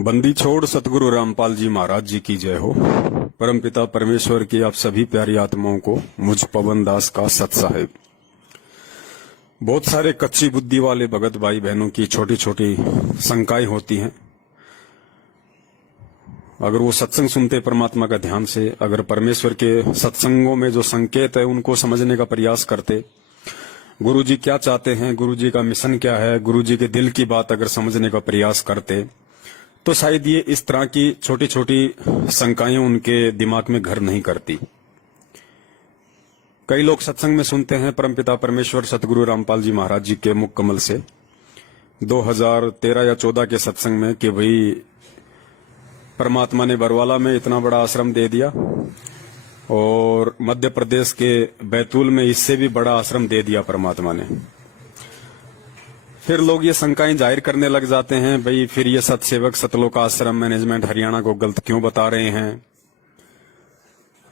बंदी छोड़ सतगुरु रामपाल जी महाराज जी की जय हो। परमपिता परमेश्वर की आप सभी प्यारी आत्माओं को मुझ पवन दास का सत साहिब। बहुत सारे कच्ची बुद्धि वाले भगत भाई बहनों की छोटी छोटी शंकाएं होती हैं। अगर वो सत्संग सुनते परमात्मा का ध्यान से, अगर परमेश्वर के सत्संगों में जो संकेत है उनको समझने का प्रयास करते, गुरु जी क्या चाहते हैं, गुरु जी का मिशन क्या है, गुरु जी के दिल की बात अगर समझने का प्रयास करते, तो शायद ये इस तरह की छोटी छोटी शंकाएं उनके दिमाग में घर नहीं करती। कई लोग सत्संग में सुनते हैं परमपिता परमेश्वर सतगुरु रामपाल जी महाराज जी के मुख कमल से 2013 या 14 के सत्संग में कि भाई परमात्मा ने बरवाला में इतना बड़ा आश्रम दे दिया और मध्य प्रदेश के बैतूल में इससे भी बड़ा आश्रम दे दिया परमात्मा ने। फिर लोग ये शंकाएं जाहिर करने लग जाते हैं, भाई फिर ये सतसेवक सतलोक आश्रम मैनेजमेंट हरियाणा को गलत क्यों बता रहे हैं।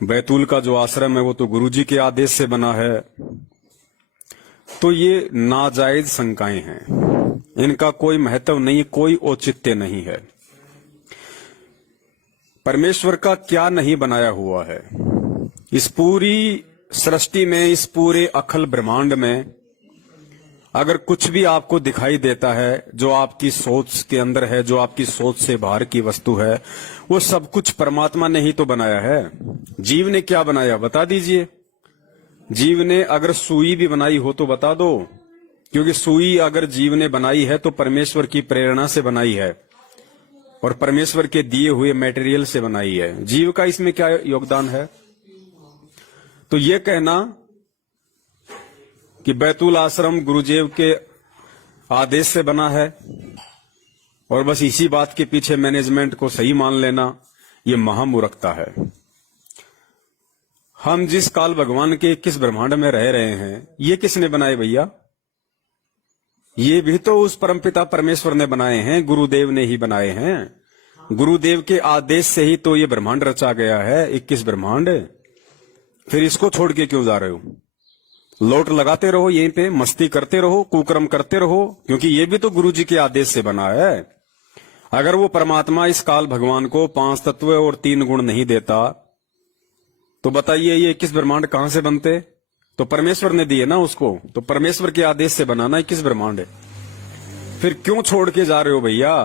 बैतूल का जो आश्रम है वो तो गुरुजी के आदेश से बना है। तो ये नाजायज शंकाएं हैं, इनका कोई महत्व नहीं, कोई औचित्य नहीं है। परमेश्वर का क्या नहीं बनाया हुआ है इस पूरी सृष्टि में, इस पूरे अखिल ब्रह्मांड में। अगर कुछ भी आपको दिखाई देता है जो आपकी सोच के अंदर है, जो आपकी सोच से बाहर की वस्तु है, वो सब कुछ परमात्मा ने ही तो बनाया है। जीव ने क्या बनाया बता दीजिए। जीव ने अगर सुई भी बनाई हो तो बता दो, क्योंकि सुई अगर जीव ने बनाई है तो परमेश्वर की प्रेरणा से बनाई है और परमेश्वर के दिए हुए मटेरियल से बनाई है। जीव का इसमें क्या योगदान है। तो ये कहना कि बैतूल आश्रम गुरुदेव के आदेश से बना है और बस इसी बात के पीछे मैनेजमेंट को सही मान लेना, ये महामूर्खता है। हम जिस काल भगवान के किस ब्रह्मांड में रह रहे हैं, ये किसने बनाए भैया। ये भी तो उस परमपिता परमेश्वर ने बनाए हैं, गुरुदेव ने ही बनाए हैं। गुरुदेव के आदेश से ही तो ये ब्रह्मांड रचा गया है, 21 ब्रह्मांड। फिर इसको छोड़ के क्यों जा रहे हो। लोट लगाते रहो यहीं पे, मस्ती करते रहो, कुकर्म करते रहो, क्योंकि ये भी तो गुरु जी के आदेश से बना है। अगर वो परमात्मा इस काल भगवान को 5 तत्व और 3 गुण नहीं देता तो बताइए ये 21 ब्रह्मांड कहां से बनते। तो परमेश्वर ने दिए ना उसको, तो परमेश्वर के आदेश से बनाना 21 ब्रह्मांड है। फिर क्यों छोड़ के जा रहे हो भैया।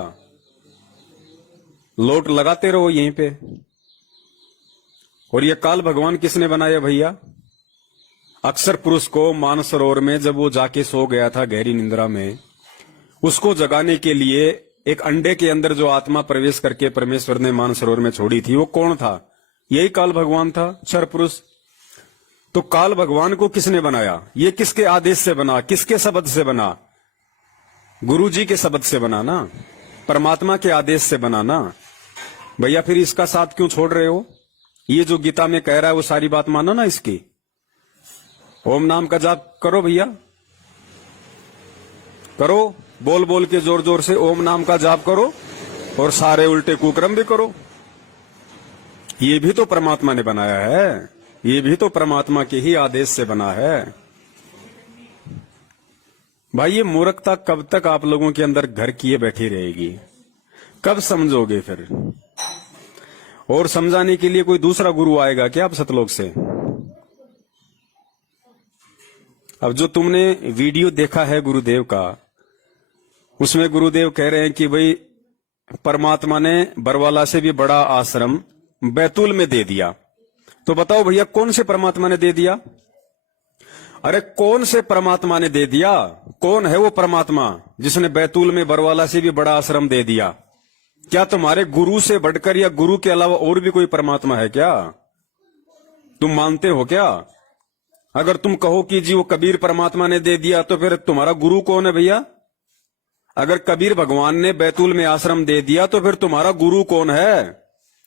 लोट लगाते रहो यहीं पे। और ये काल भगवान किसने बनाया भैया। अक्षर पुरुष को मानसरोवर में जब वो जाके सो गया था गहरी निंद्रा में, उसको जगाने के लिए एक अंडे के अंदर जो आत्मा प्रवेश करके परमेश्वर ने मानसरोवर में छोड़ी थी, वो कौन था। यही काल भगवान था, अक्षर पुरुष। तो काल भगवान को किसने बनाया। ये किसके आदेश से बना, किसके शब्द से बना। गुरु जी के शब्द से बना ना, परमात्मा के आदेश से बना ना भैया। फिर इसका साथ क्यों छोड़ रहे हो। ये जो गीता में कह रहा है वो सारी बात मानो ना इसकी। ओम नाम का जाप करो भैया, करो, बोल बोल के जोर जोर से ओम नाम का जाप करो और सारे उल्टे कुकर्म भी करो। ये भी तो परमात्मा ने बनाया है, ये भी तो परमात्मा के ही आदेश से बना है। भाई ये मूर्खता कब तक आप लोगों के अंदर घर किए बैठी रहेगी, कब समझोगे फिर। और समझाने के लिए कोई दूसरा गुरु आएगा क्या आप सतलोक से। अब जो तुमने वीडियो देखा है गुरुदेव का, उसमें गुरुदेव कह रहे हैं कि भाई परमात्मा ने बरवाला से भी बड़ा आश्रम बैतूल में दे दिया। तो बताओ भैया कौन से परमात्मा ने दे दिया। अरे कौन से परमात्मा ने दे दिया। कौन है वो परमात्मा जिसने बैतूल में बरवाला से भी बड़ा आश्रम दे दिया। क्या तुम्हारे गुरु से बढ़कर या गुरु के अलावा और भी कोई परमात्मा है क्या। तुम मानते हो क्या। अगर तुम कहो कि जी वो कबीर परमात्मा ने दे दिया तो फिर तुम्हारा गुरु कौन है भैया। अगर कबीर भगवान ने बैतूल में आश्रम दे दिया तो फिर तुम्हारा गुरु कौन है।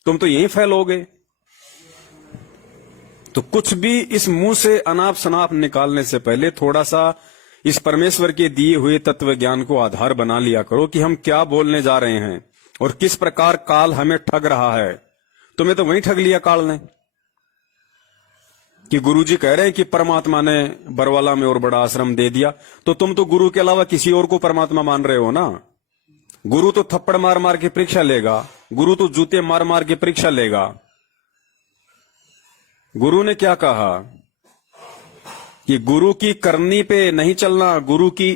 तुम तो यहीं फैलोगे। तो कुछ भी इस मुंह से अनाप शनाप निकालने से पहले थोड़ा सा इस परमेश्वर के दिए हुए तत्व ज्ञान को आधार बना लिया करो कि हम क्या बोलने जा रहे हैं और किस प्रकार काल हमें ठग रहा है। तुम्हें तो वहीं ठग लिया काल ने कि गुरुजी कह रहे हैं कि परमात्मा ने बरवाला में और बड़ा आश्रम दे दिया, तो तुम तो गुरु के अलावा किसी और को परमात्मा मान रहे हो ना। गुरु तो थप्पड़ मार मार के परीक्षा लेगा, गुरु तो जूते मार मार के परीक्षा लेगा। गुरु ने क्या कहा कि गुरु की करनी पे नहीं चलना, गुरु की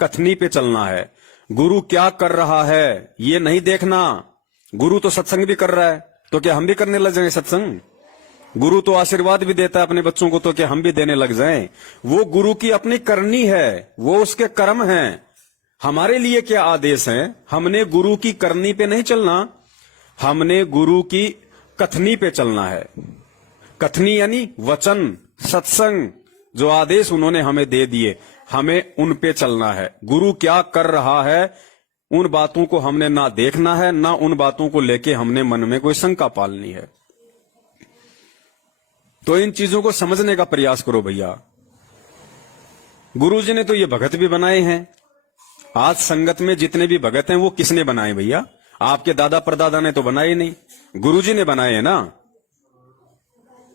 कथनी पे चलना है। गुरु क्या कर रहा है ये नहीं देखना। गुरु तो सत्संग भी कर रहा है, तो क्या हम भी करने लग जाएंगे सत्संग? गुरु तो आशीर्वाद भी देता है अपने बच्चों को, तो क्या हम भी देने लग जाएं? वो गुरु की अपनी करनी है, वो उसके कर्म हैं। हमारे लिए क्या आदेश है? हमने गुरु की करनी पे नहीं चलना, हमने गुरु की कथनी पे चलना है। कथनी यानी वचन, सत्संग, जो आदेश उन्होंने हमें दे दिए, हमें उन पे चलना है। गुरु क्या कर रहा है उन बातों को हमने ना देखना है, ना उन बातों को लेके हमने मन में कोई शंका पालनी है। तो इन चीजों को समझने का प्रयास करो भैया। गुरु जी ने तो ये भगत भी बनाए हैं। आज संगत में जितने भी भगत हैं वो किसने बनाए भैया? आपके दादा परदादा ने तो बनाए नहीं, गुरु जी ने बनाए हैं ना।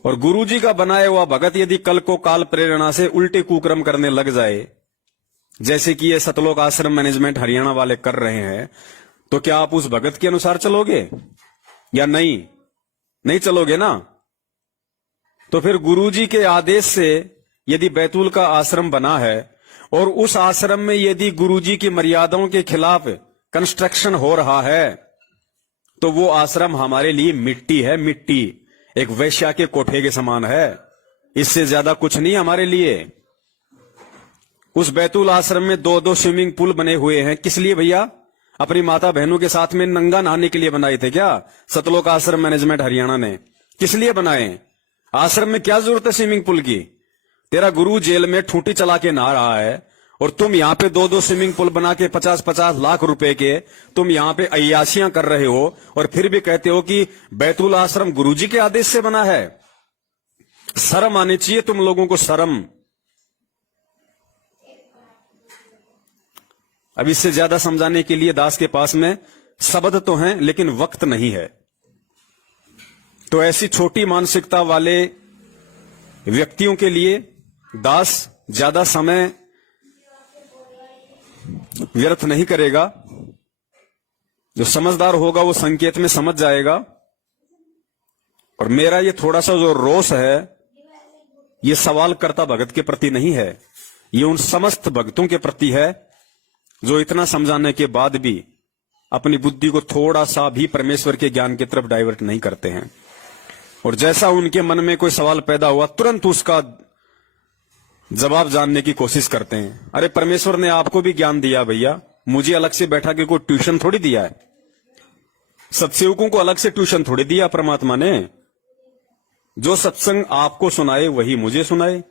और गुरु जी का बनाया हुआ भगत यदि कल को काल प्रेरणा से उल्टे कुक्रम करने लग जाए, जैसे कि ये सतलोक आश्रम मैनेजमेंट हरियाणा वाले कर रहे हैं, तो क्या आप उस भगत के अनुसार चलोगे या नहीं? नहीं चलोगे ना। तो फिर गुरुजी के आदेश से यदि बैतूल का आश्रम बना है और उस आश्रम में यदि गुरुजी की मर्यादाओं के खिलाफ कंस्ट्रक्शन हो रहा है, तो वो आश्रम हमारे लिए मिट्टी है, मिट्टी, एक वैश्या के कोठे के समान है। इससे ज्यादा कुछ नहीं हमारे लिए। उस बैतूल आश्रम में 2-2 स्विमिंग पूल बने हुए हैं। किस लिए भैया? अपनी माता बहनों के साथ में नंगा नहाने के लिए बनाए थे क्या सतलोक आश्रम मैनेजमेंट हरियाणा ने? किस लिए बनाए? आश्रम में क्या जरूरत है स्विमिंग पूल की? तेरा गुरु जेल में ठूंटी चला के नहा रहा है और तुम यहां पे 2-2 स्विमिंग पूल बना के 50-50 लाख रुपए के तुम यहां पे अय्याशियां कर रहे हो और फिर भी कहते हो कि बैतूल आश्रम गुरुजी के आदेश से बना है। शर्म आनी चाहिए तुम लोगों को, शर्म। अब इससे ज्यादा समझाने के लिए दास के पास में शब्द तो हैं लेकिन वक्त नहीं है। तो ऐसी छोटी मानसिकता वाले व्यक्तियों के लिए दास ज्यादा समय व्यर्थ नहीं करेगा। जो समझदार होगा वो संकेत में समझ जाएगा। और मेरा ये थोड़ा सा जो रोष है, ये सवाल करता भगत के प्रति नहीं है, ये उन समस्त भक्तों के प्रति है जो इतना समझाने के बाद भी अपनी बुद्धि को थोड़ा सा भी परमेश्वर के ज्ञान की तरफ डाइवर्ट नहीं करते हैं। और जैसा उनके मन में कोई सवाल पैदा हुआ तुरंत उसका जवाब जानने की कोशिश करते हैं। अरे परमेश्वर ने आपको भी ज्ञान दिया भैया, मुझे अलग से बैठा के कोई ट्यूशन थोड़ी दिया है। सत्सेवकों को अलग से ट्यूशन थोड़ी दिया परमात्मा ने। जो सत्संग आपको सुनाए वही मुझे सुनाए।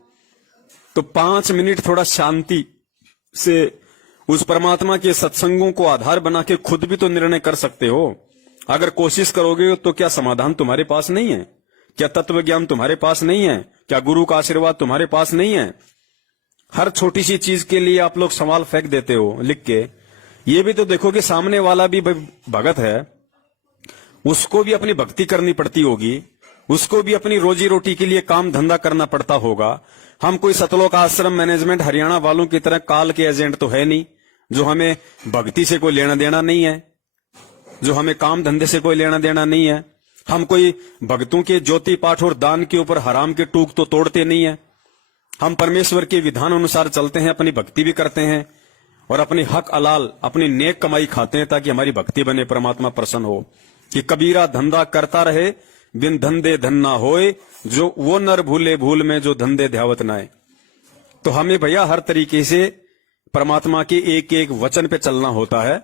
तो 5 मिनट थोड़ा शांति से उस परमात्मा के सत्संगों को आधार बना के खुद भी तो निर्णय कर सकते हो। अगर कोशिश करोगे तो क्या समाधान तुम्हारे पास नहीं है? क्या तत्व ज्ञान तुम्हारे पास नहीं है? क्या गुरु का आशीर्वाद तुम्हारे पास नहीं है? हर छोटी सी चीज के लिए आप लोग सवाल फेंक देते हो लिख के। ये भी तो देखो कि सामने वाला भी भगत है, उसको भी अपनी भक्ति करनी पड़ती होगी, उसको भी अपनी रोजी रोटी के लिए काम धंधा करना पड़ता होगा। हम कोई सतलोक आश्रम मैनेजमेंट हरियाणा वालों की तरह काल के एजेंट तो है नहीं, जो हमें भक्ति से कोई लेना देना नहीं है, जो हमें काम धंधे से कोई लेना देना नहीं है। हम कोई भक्तों के ज्योति पाठ और दान के ऊपर हराम के टूक तो तोड़ते नहीं है। हम परमेश्वर के विधान अनुसार चलते हैं, अपनी भक्ति भी करते हैं और अपनी हक हलाल अपनी नेक कमाई खाते हैं ताकि हमारी भक्ति बने, परमात्मा प्रसन्न हो। कि कबीरा धंधा करता रहे बिन धंधे धन ना होए, जो वो नर भूले भूल में जो धंधे ध्यावत नाए। तो हमें भैया हर तरीके से परमात्मा के एक एक वचन पे चलना होता है।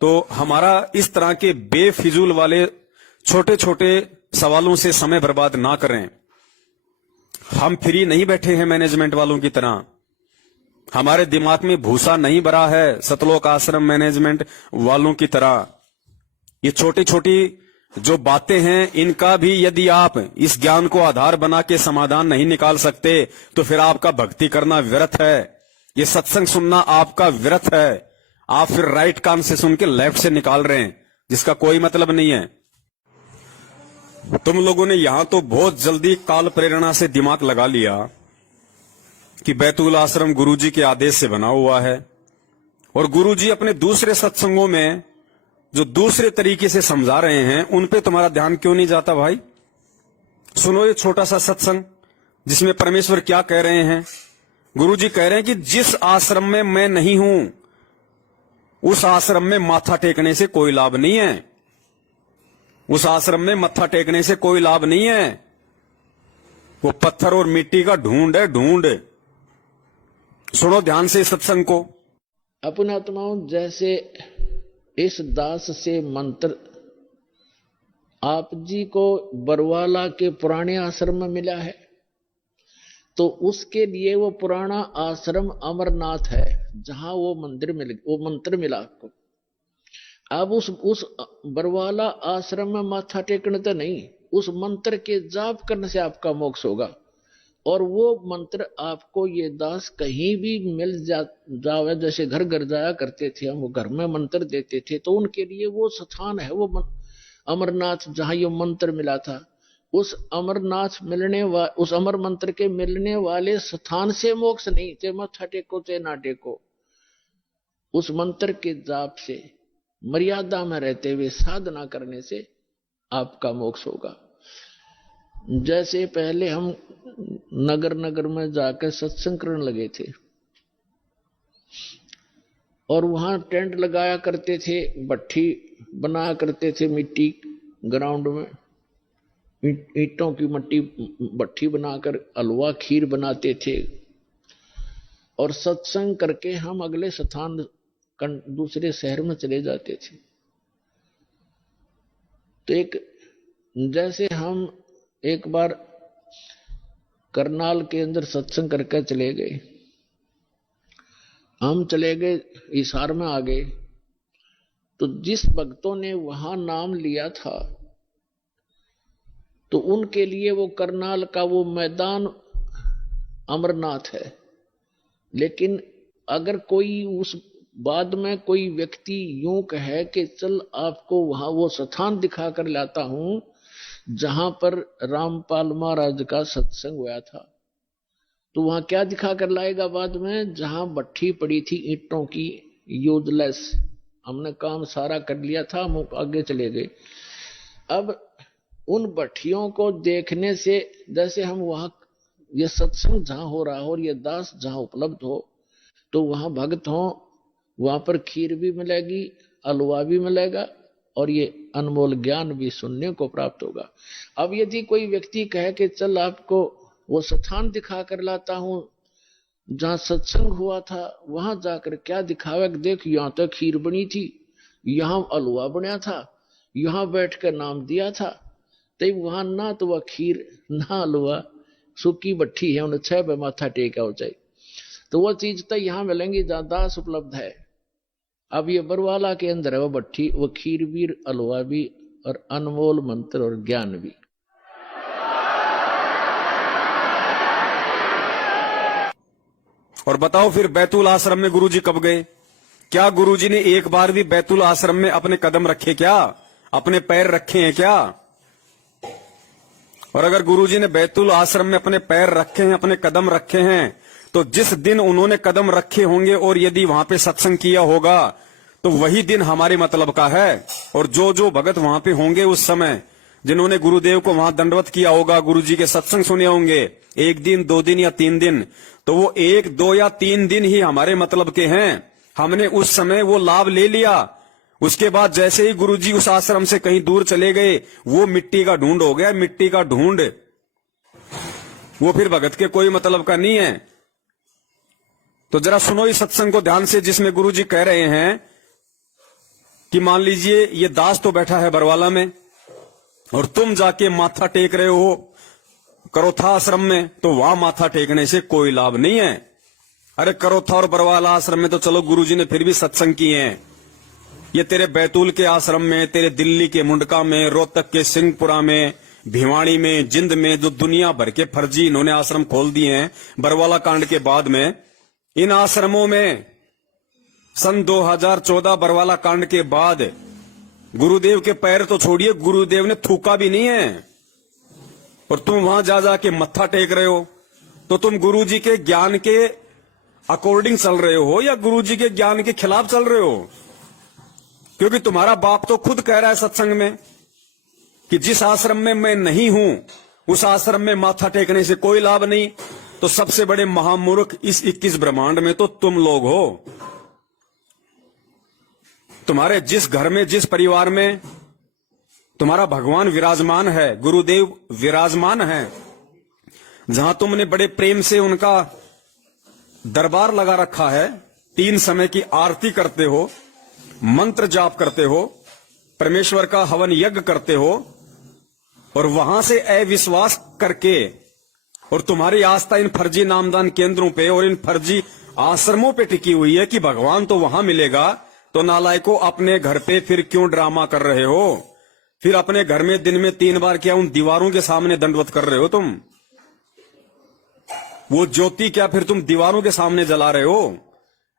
तो हमारा इस तरह के बेफिजूल वाले छोटे छोटे सवालों से समय बर्बाद ना करें। हम फ्री नहीं बैठे हैं मैनेजमेंट वालों की तरह, हमारे दिमाग में भूसा नहीं भरा है सतलोक आश्रम मैनेजमेंट वालों की तरह। ये छोटी छोटी जो बातें हैं इनका भी यदि आप इस ज्ञान को आधार बना के समाधान नहीं निकाल सकते तो फिर आपका भक्ति करना व्यर्थ है, ये सत्संग सुनना आपका व्यर्थ है। आप फिर राइट कान से सुन के लेफ्ट से निकाल रहे हैं, जिसका कोई मतलब नहीं है। तुम लोगों ने यहां तो बहुत जल्दी काल प्रेरणा से दिमाग लगा लिया कि बैतूल आश्रम गुरुजी के आदेश से बना हुआ है, और गुरुजी अपने दूसरे सत्संगों में जो दूसरे तरीके से समझा रहे हैं उन पे तुम्हारा ध्यान क्यों नहीं जाता भाई? सुनो ये छोटा सा सत्संग जिसमें परमेश्वर क्या कह रहे हैं। गुरुजी कह रहे हैं कि जिस आश्रम में मैं नहीं हूं उस आश्रम में माथा टेकने से कोई लाभ नहीं है। उस आश्रम में माथा टेकने से कोई लाभ नहीं है। वो पत्थर और मिट्टी का ढूंढ है, ढूंढ। सुनो ध्यान से इस सत्संग को। अपने आत्माओं, जैसे इस दास से मंत्र आप जी को बरवाला के पुराने आश्रम में मिला है, तो उसके लिए वो पुराना आश्रम अमरनाथ है जहां वो मंत्र मिला आपको। अब उस बरवाला आश्रम में माथा टेकने तो नहीं, उस मंत्र के जाप करने से आपका मोक्ष होगा। और वो मंत्र आपको ये दास कहीं भी मिल जावे, जैसे घर घर जाया करते थे हम, वो घर में मंत्र देते थे, तो उनके लिए वो स्थान है, वो अमरनाथ जहां ये मंत्र मिला था। उस उस अमर मंत्र के मिलने वाले स्थान से मोक्ष नहीं, चाहे माथा टेको चाहे ना टेको, उस मंत्र के जाप से मर्यादा में रहते हुए साधना करने से आपका मोक्ष होगा। जैसे पहले हम नगर नगर में जाकर सत्संग करने लगे थे और वहां टेंट लगाया करते थे, भट्ठी बनाया करते थे, मिट्टी ग्राउंड में ईंटों की मट्टी भट्ठी बनाकर हलवा खीर बनाते थे और सत्संग करके हम अगले स्थान दूसरे शहर में चले जाते थे। तो जैसे हम एक बार करनाल के अंदर सत्संग करके चले गए, हम चले गए हिसार में आ गए, तो जिस भक्तों ने वहां नाम लिया था तो उनके लिए वो करनाल का वो मैदान अमरनाथ है। लेकिन अगर कोई उस बाद में कोई व्यक्ति यूं कहे कि चल आपको वहां वो स्थान दिखा कर लाता हूं जहां पर रामपाल महाराज का सत्संग हुआ था, तो वहां क्या दिखा कर लाएगा बाद में? जहां भट्ठी पड़ी थी ईंटों की, यूजलेस, हमने काम सारा कर लिया था, हम आगे चले गए। अब उन भट्टियों को देखने से, जैसे हम वहां ये सत्संग जहां हो रहा हो और ये दास जहां उपलब्ध हो, तो वहां भक्त हो, वहां पर खीर भी मिलेगी, हलवा भी मिलेगा और ये अनमोल ज्ञान भी सुनने को प्राप्त होगा। अब यदि कोई व्यक्ति कहे कि चल आपको वो स्थान दिखा कर लाता हूं जहां सत्संग हुआ था, वहां जाकर क्या दिखावे, देख यहां तो खीर बनी थी, यहां हलवा बना था, यहां बैठ कर नाम दिया था, तो वहां ना तो वह खीर ना हलवा, सूखी भट्ठी है, उन्हें 6 पे माथा टेका हो जाए। तो वो चीज तो यहां मिलेंगी जहां दास उपलब्ध है। अब ये बरवाला के अंदर है वो भट्ठी, वो खीर भी, हलवा भी और अनमोल मंत्र और ज्ञान भी। और बताओ फिर बैतूल आश्रम में गुरुजी कब गए? क्या गुरुजी ने एक बार भी बैतूल आश्रम में अपने कदम रखे क्या? अपने पैर रखे हैं क्या? और अगर गुरुजी ने बैतूल आश्रम में अपने पैर रखे हैं, अपने कदम रखे हैं, तो जिस दिन उन्होंने कदम रखे होंगे और यदि वहां पे सत्संग किया होगा तो वही दिन हमारे मतलब का है। और जो जो भगत वहां पे होंगे उस समय, जिन्होंने गुरुदेव को वहां दंडवत किया होगा, गुरुजी के सत्संग सुने होंगे 1 दिन 2 दिन या 3 दिन, तो वो 1 2 या 3 दिन ही हमारे मतलब के हैं। हमने उस समय वो लाभ ले लिया। उसके बाद जैसे ही गुरुजी उस आश्रम से कहीं दूर चले गए, वो मिट्टी का ढूंढ हो गया, मिट्टी का ढूंढ। वो फिर भगत के कोई मतलब का नहीं है। तो जरा सुनो इस सत्संग को ध्यान से, जिसमें गुरुजी कह रहे हैं कि मान लीजिए ये दास तो बैठा है बरवाला में और तुम जाके माथा टेक रहे हो करोथा आश्रम में, तो वहां माथा टेकने से कोई लाभ नहीं है। अरे करोथा और बरवाला आश्रम में तो चलो गुरुजी ने फिर भी सत्संग किए हैं। ये तेरे बैतूल के आश्रम में, तेरे दिल्ली के मुंडका में, रोहतक के सिंहपुरा में, भिवाड़ी में, जिंद में, जो दुनिया भर के फर्जी इन्होंने आश्रम खोल दिए हैं बरवाला कांड के बाद में, इन आश्रमों में सन 2014 बरवाला कांड के बाद गुरुदेव के पैर तो छोड़िए, गुरुदेव ने थूका भी नहीं है। और तुम वहां जा जाके मत्था टेक रहे हो, तो तुम गुरुजी के ज्ञान के अकॉर्डिंग चल रहे हो या गुरुजी के ज्ञान के खिलाफ चल रहे हो? क्योंकि तुम्हारा बाप तो खुद कह रहा है सत्संग में कि जिस आश्रम में मैं नहीं हूं उस आश्रम में माथा टेकने से कोई लाभ नहीं। तो सबसे बड़े महामूर्ख इस 21 ब्रह्मांड में तो तुम लोग हो। तुम्हारे जिस घर में, जिस परिवार में तुम्हारा भगवान विराजमान है, गुरुदेव विराजमान है, जहां तुमने बड़े प्रेम से उनका दरबार लगा रखा है, 3 समय की आरती करते हो, मंत्र जाप करते हो, परमेश्वर का हवन यज्ञ करते हो, और वहां से अविश्वास करके और तुम्हारी आस्था इन फर्जी नामदान केंद्रों पे और इन फर्जी आश्रमों पे टिकी हुई है कि भगवान तो वहां मिलेगा, तो नालायकों अपने घर पे फिर क्यों ड्रामा कर रहे हो? फिर अपने घर में दिन में 3 बार क्या उन दीवारों के सामने दंडवत कर रहे हो तुम? वो ज्योति क्या फिर तुम दीवारों के सामने जला रहे हो?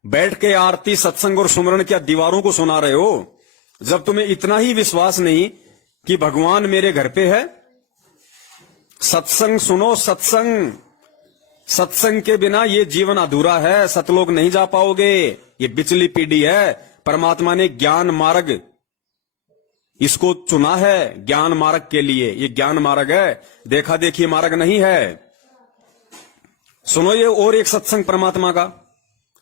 बैठ के आरती, सत्संग और सुमरण क्या दीवारों को सुना रहे हो? जब तुम्हें इतना ही विश्वास नहीं कि भगवान मेरे घर पे है, सत्संग सुनो। सत्संग के बिना ये जीवन अधूरा है, सतलोक नहीं जा पाओगे। ये बिचली पीढ़ी है। परमात्मा ने ज्ञान मार्ग इसको चुना है, ज्ञान मार्ग के लिए। ये ज्ञान मार्ग है, देखा देखी मार्ग नहीं है। सुनो ये और एक सत्संग परमात्मा का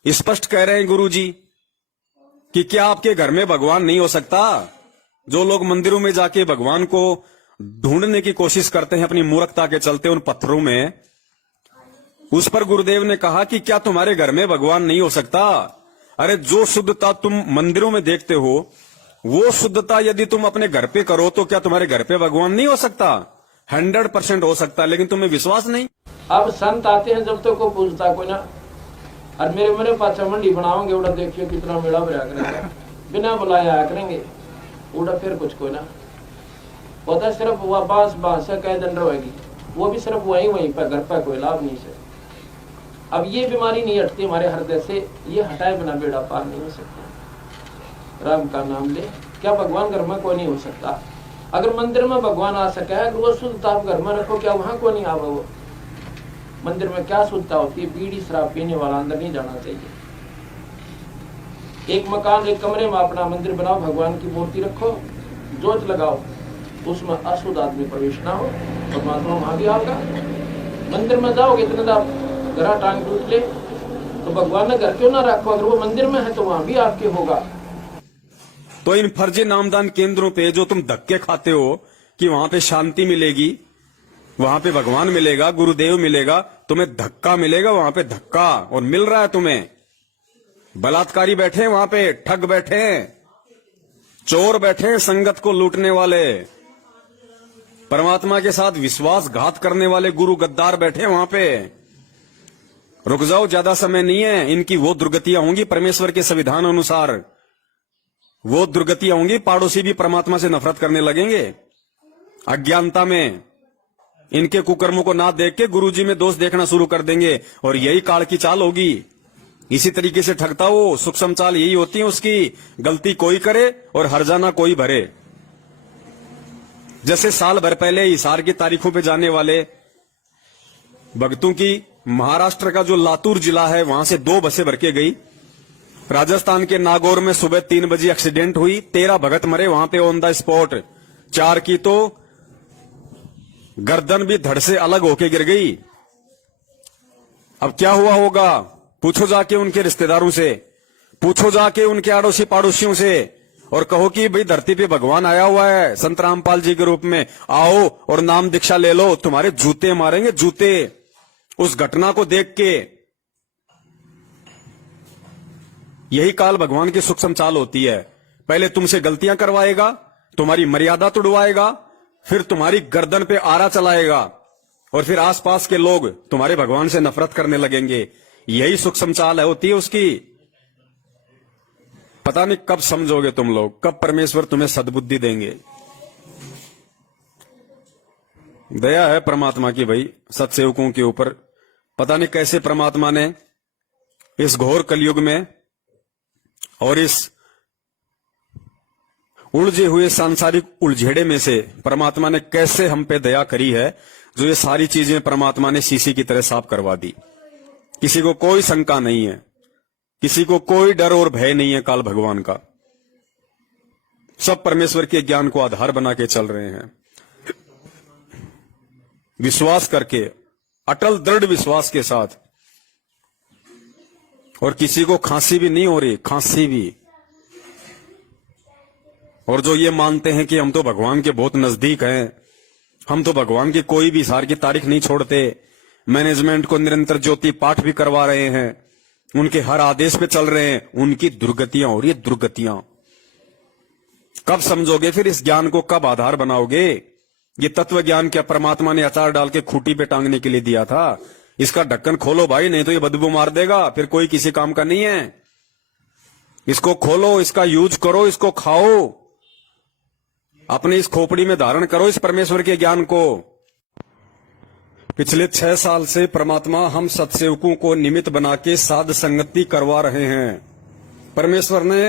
स्पष्ट कह रहे हैं गुरु जी कि क्या आपके घर में भगवान नहीं हो सकता? जो लोग मंदिरों में जाके भगवान को ढूंढने की कोशिश करते हैं अपनी मूर्खता के चलते उन पत्थरों में, उस पर गुरुदेव ने कहा कि क्या तुम्हारे घर में भगवान नहीं हो सकता? अरे जो शुद्धता तुम मंदिरों में देखते हो वो शुद्धता यदि तुम अपने घर पे करो तो क्या तुम्हारे घर पे भगवान नहीं हो सकता? 100% हो सकता, लेकिन तुम्हें विश्वास नहीं। अब संत आते हैं जब तक को पूछता कोई ना, और मेरे पाछा मंडी बनाओगे उड़ा, देखियो कितना मेला भरा करेंगे, बिना बुलाया आया करेंगे उड़ा, फिर कुछ कोई ना होता, सिर्फ वह बांस से कह दंड होगी, वो भी सिर्फ वहीं पर, घर पर कोई लाभ नहीं से। अब ये बीमारी नहीं हटती हमारे हृदय से, ये हटाए बिना बेड़ा पार नहीं हो सकता। राम का नाम ले, क्या भगवान घर में कोई नहीं हो सकता? अगर मंदिर में भगवान आ सके, अगर वो शुद्धता आप घर में रखो, क्या वहां को नहीं आवा? वो मंदिर में क्या शुद्धता होती है? बीड़ी शराब पीने वाला अंदर नहीं जाना चाहिए। एक मकान, एक कमरे में अपना मंदिर बनाओ, भगवान की मूर्ति रखो, जोत लगाओ, उसमें अशुद्ध आदमी प्रवेश ना हो, परमात्मा वहां भी आएगा। मंदिर में जाओगे इतना घरा टांग टूट ले, तो भगवान ने घर क्यों ना रखो? अगर वो मंदिर में है तो वहां भी आपके होगा। तो इन फर्जी नामदान केंद्रों पे जो तुम धक्के खाते हो कि वहां पे शांति मिलेगी, वहां पे भगवान मिलेगा, गुरुदेव मिलेगा, तुम्हें धक्का मिलेगा वहां पे, धक्का। और मिल रहा है तुम्हें। बलात्कारी बैठे हैं वहां पे, ठग बैठे हैं, चोर बैठे हैं, संगत को लूटने वाले, परमात्मा के साथ विश्वासघात करने वाले गुरु गद्दार बैठे हैं वहां पे। रुक जाओ, ज्यादा समय नहीं है। इनकी वो दुर्गतियां होंगी परमेश्वर के संविधान अनुसार, वो दुर्गतियां होंगी, पड़ोसी भी परमात्मा से नफरत करने लगेंगे। अज्ञानता में इनके कुकर्मों को ना देख के गुरुजी में दोष देखना शुरू कर देंगे, और यही काल की चाल होगी। इसी तरीके से ठगता वो, सूक्ष्म चाल यही होती है उसकी। गलती कोई करे और हर्जाना कोई भरे। जैसे साल भर पहले हिसार की तारीखों पे जाने वाले भक्तों की महाराष्ट्र का जो लातूर जिला है वहां से 2 बसें भर के गई। राजस्थान के नागौर में सुबह 3 बजे एक्सीडेंट हुई, 13 भगत मरे वहां पे ऑन द स्पॉट। 4 की तो गर्दन भी धड़ से अलग होके गिर गई। अब क्या हुआ होगा? पूछो जाके उनके रिश्तेदारों से, पूछो जाके उनके आड़ोसी पाड़ोसियों से, और कहो कि भाई धरती पे भगवान आया हुआ है संत रामपाल जी के रूप में, आओ और नाम दीक्षा ले लो। तुम्हारे जूते मारेंगे, जूते, उस घटना को देख के। यही काल भगवान की सूक्ष्म चाल होती है। पहले तुमसे गलतियां करवाएगा, तुम्हारी मर्यादा तुड़वाएगा, फिर तुम्हारी गर्दन पे आरा चलाएगा, और फिर आसपास के लोग तुम्हारे भगवान से नफरत करने लगेंगे। यही सूक्ष्म चाल है होती है उसकी। पता नहीं कब समझोगे तुम लोग, कब परमेश्वर तुम्हें सद्बुद्धि देंगे। दया है परमात्मा की भाई सत्सेवकों के ऊपर। पता नहीं कैसे परमात्मा ने इस घोर कलयुग में और इस उलझे हुए सांसारिक उलझेड़े में से परमात्मा ने कैसे हम पे दया करी है, जो ये सारी चीजें परमात्मा ने शीशी की तरह साफ करवा दी। किसी को कोई शंका नहीं है, किसी को कोई डर और भय नहीं है काल भगवान का। सब परमेश्वर के ज्ञान को आधार बना के चल रहे हैं, विश्वास करके, अटल दृढ़ विश्वास के साथ। और किसी को खांसी भी नहीं हो रही, खांसी भी। और जो ये मानते हैं कि हम तो भगवान के बहुत नजदीक हैं, हम तो भगवान की कोई भी सार की तारीख नहीं छोड़ते, मैनेजमेंट को निरंतर ज्योति पाठ भी करवा रहे हैं, उनके हर आदेश पे चल रहे हैं, उनकी दुर्गतियां हो रही है, दुर्गतियां। कब समझोगे फिर इस ज्ञान को, कब आधार बनाओगे? ये तत्व ज्ञान क्या परमात्मा ने अचार डाल के खूंटी पे टांगने के लिए दिया था? इसका ढक्कन खोलो भाई, नहीं तो ये बदबू मार देगा, फिर कोई किसी काम का नहीं है। इसको खोलो, इसका यूज करो, इसको खाओ, अपने इस खोपड़ी में धारण करो इस परमेश्वर के ज्ञान को। पिछले 6 साल से परमात्मा हम सत्सेवकों को निमित्त बना के साध संगति करवा रहे हैं। परमेश्वर ने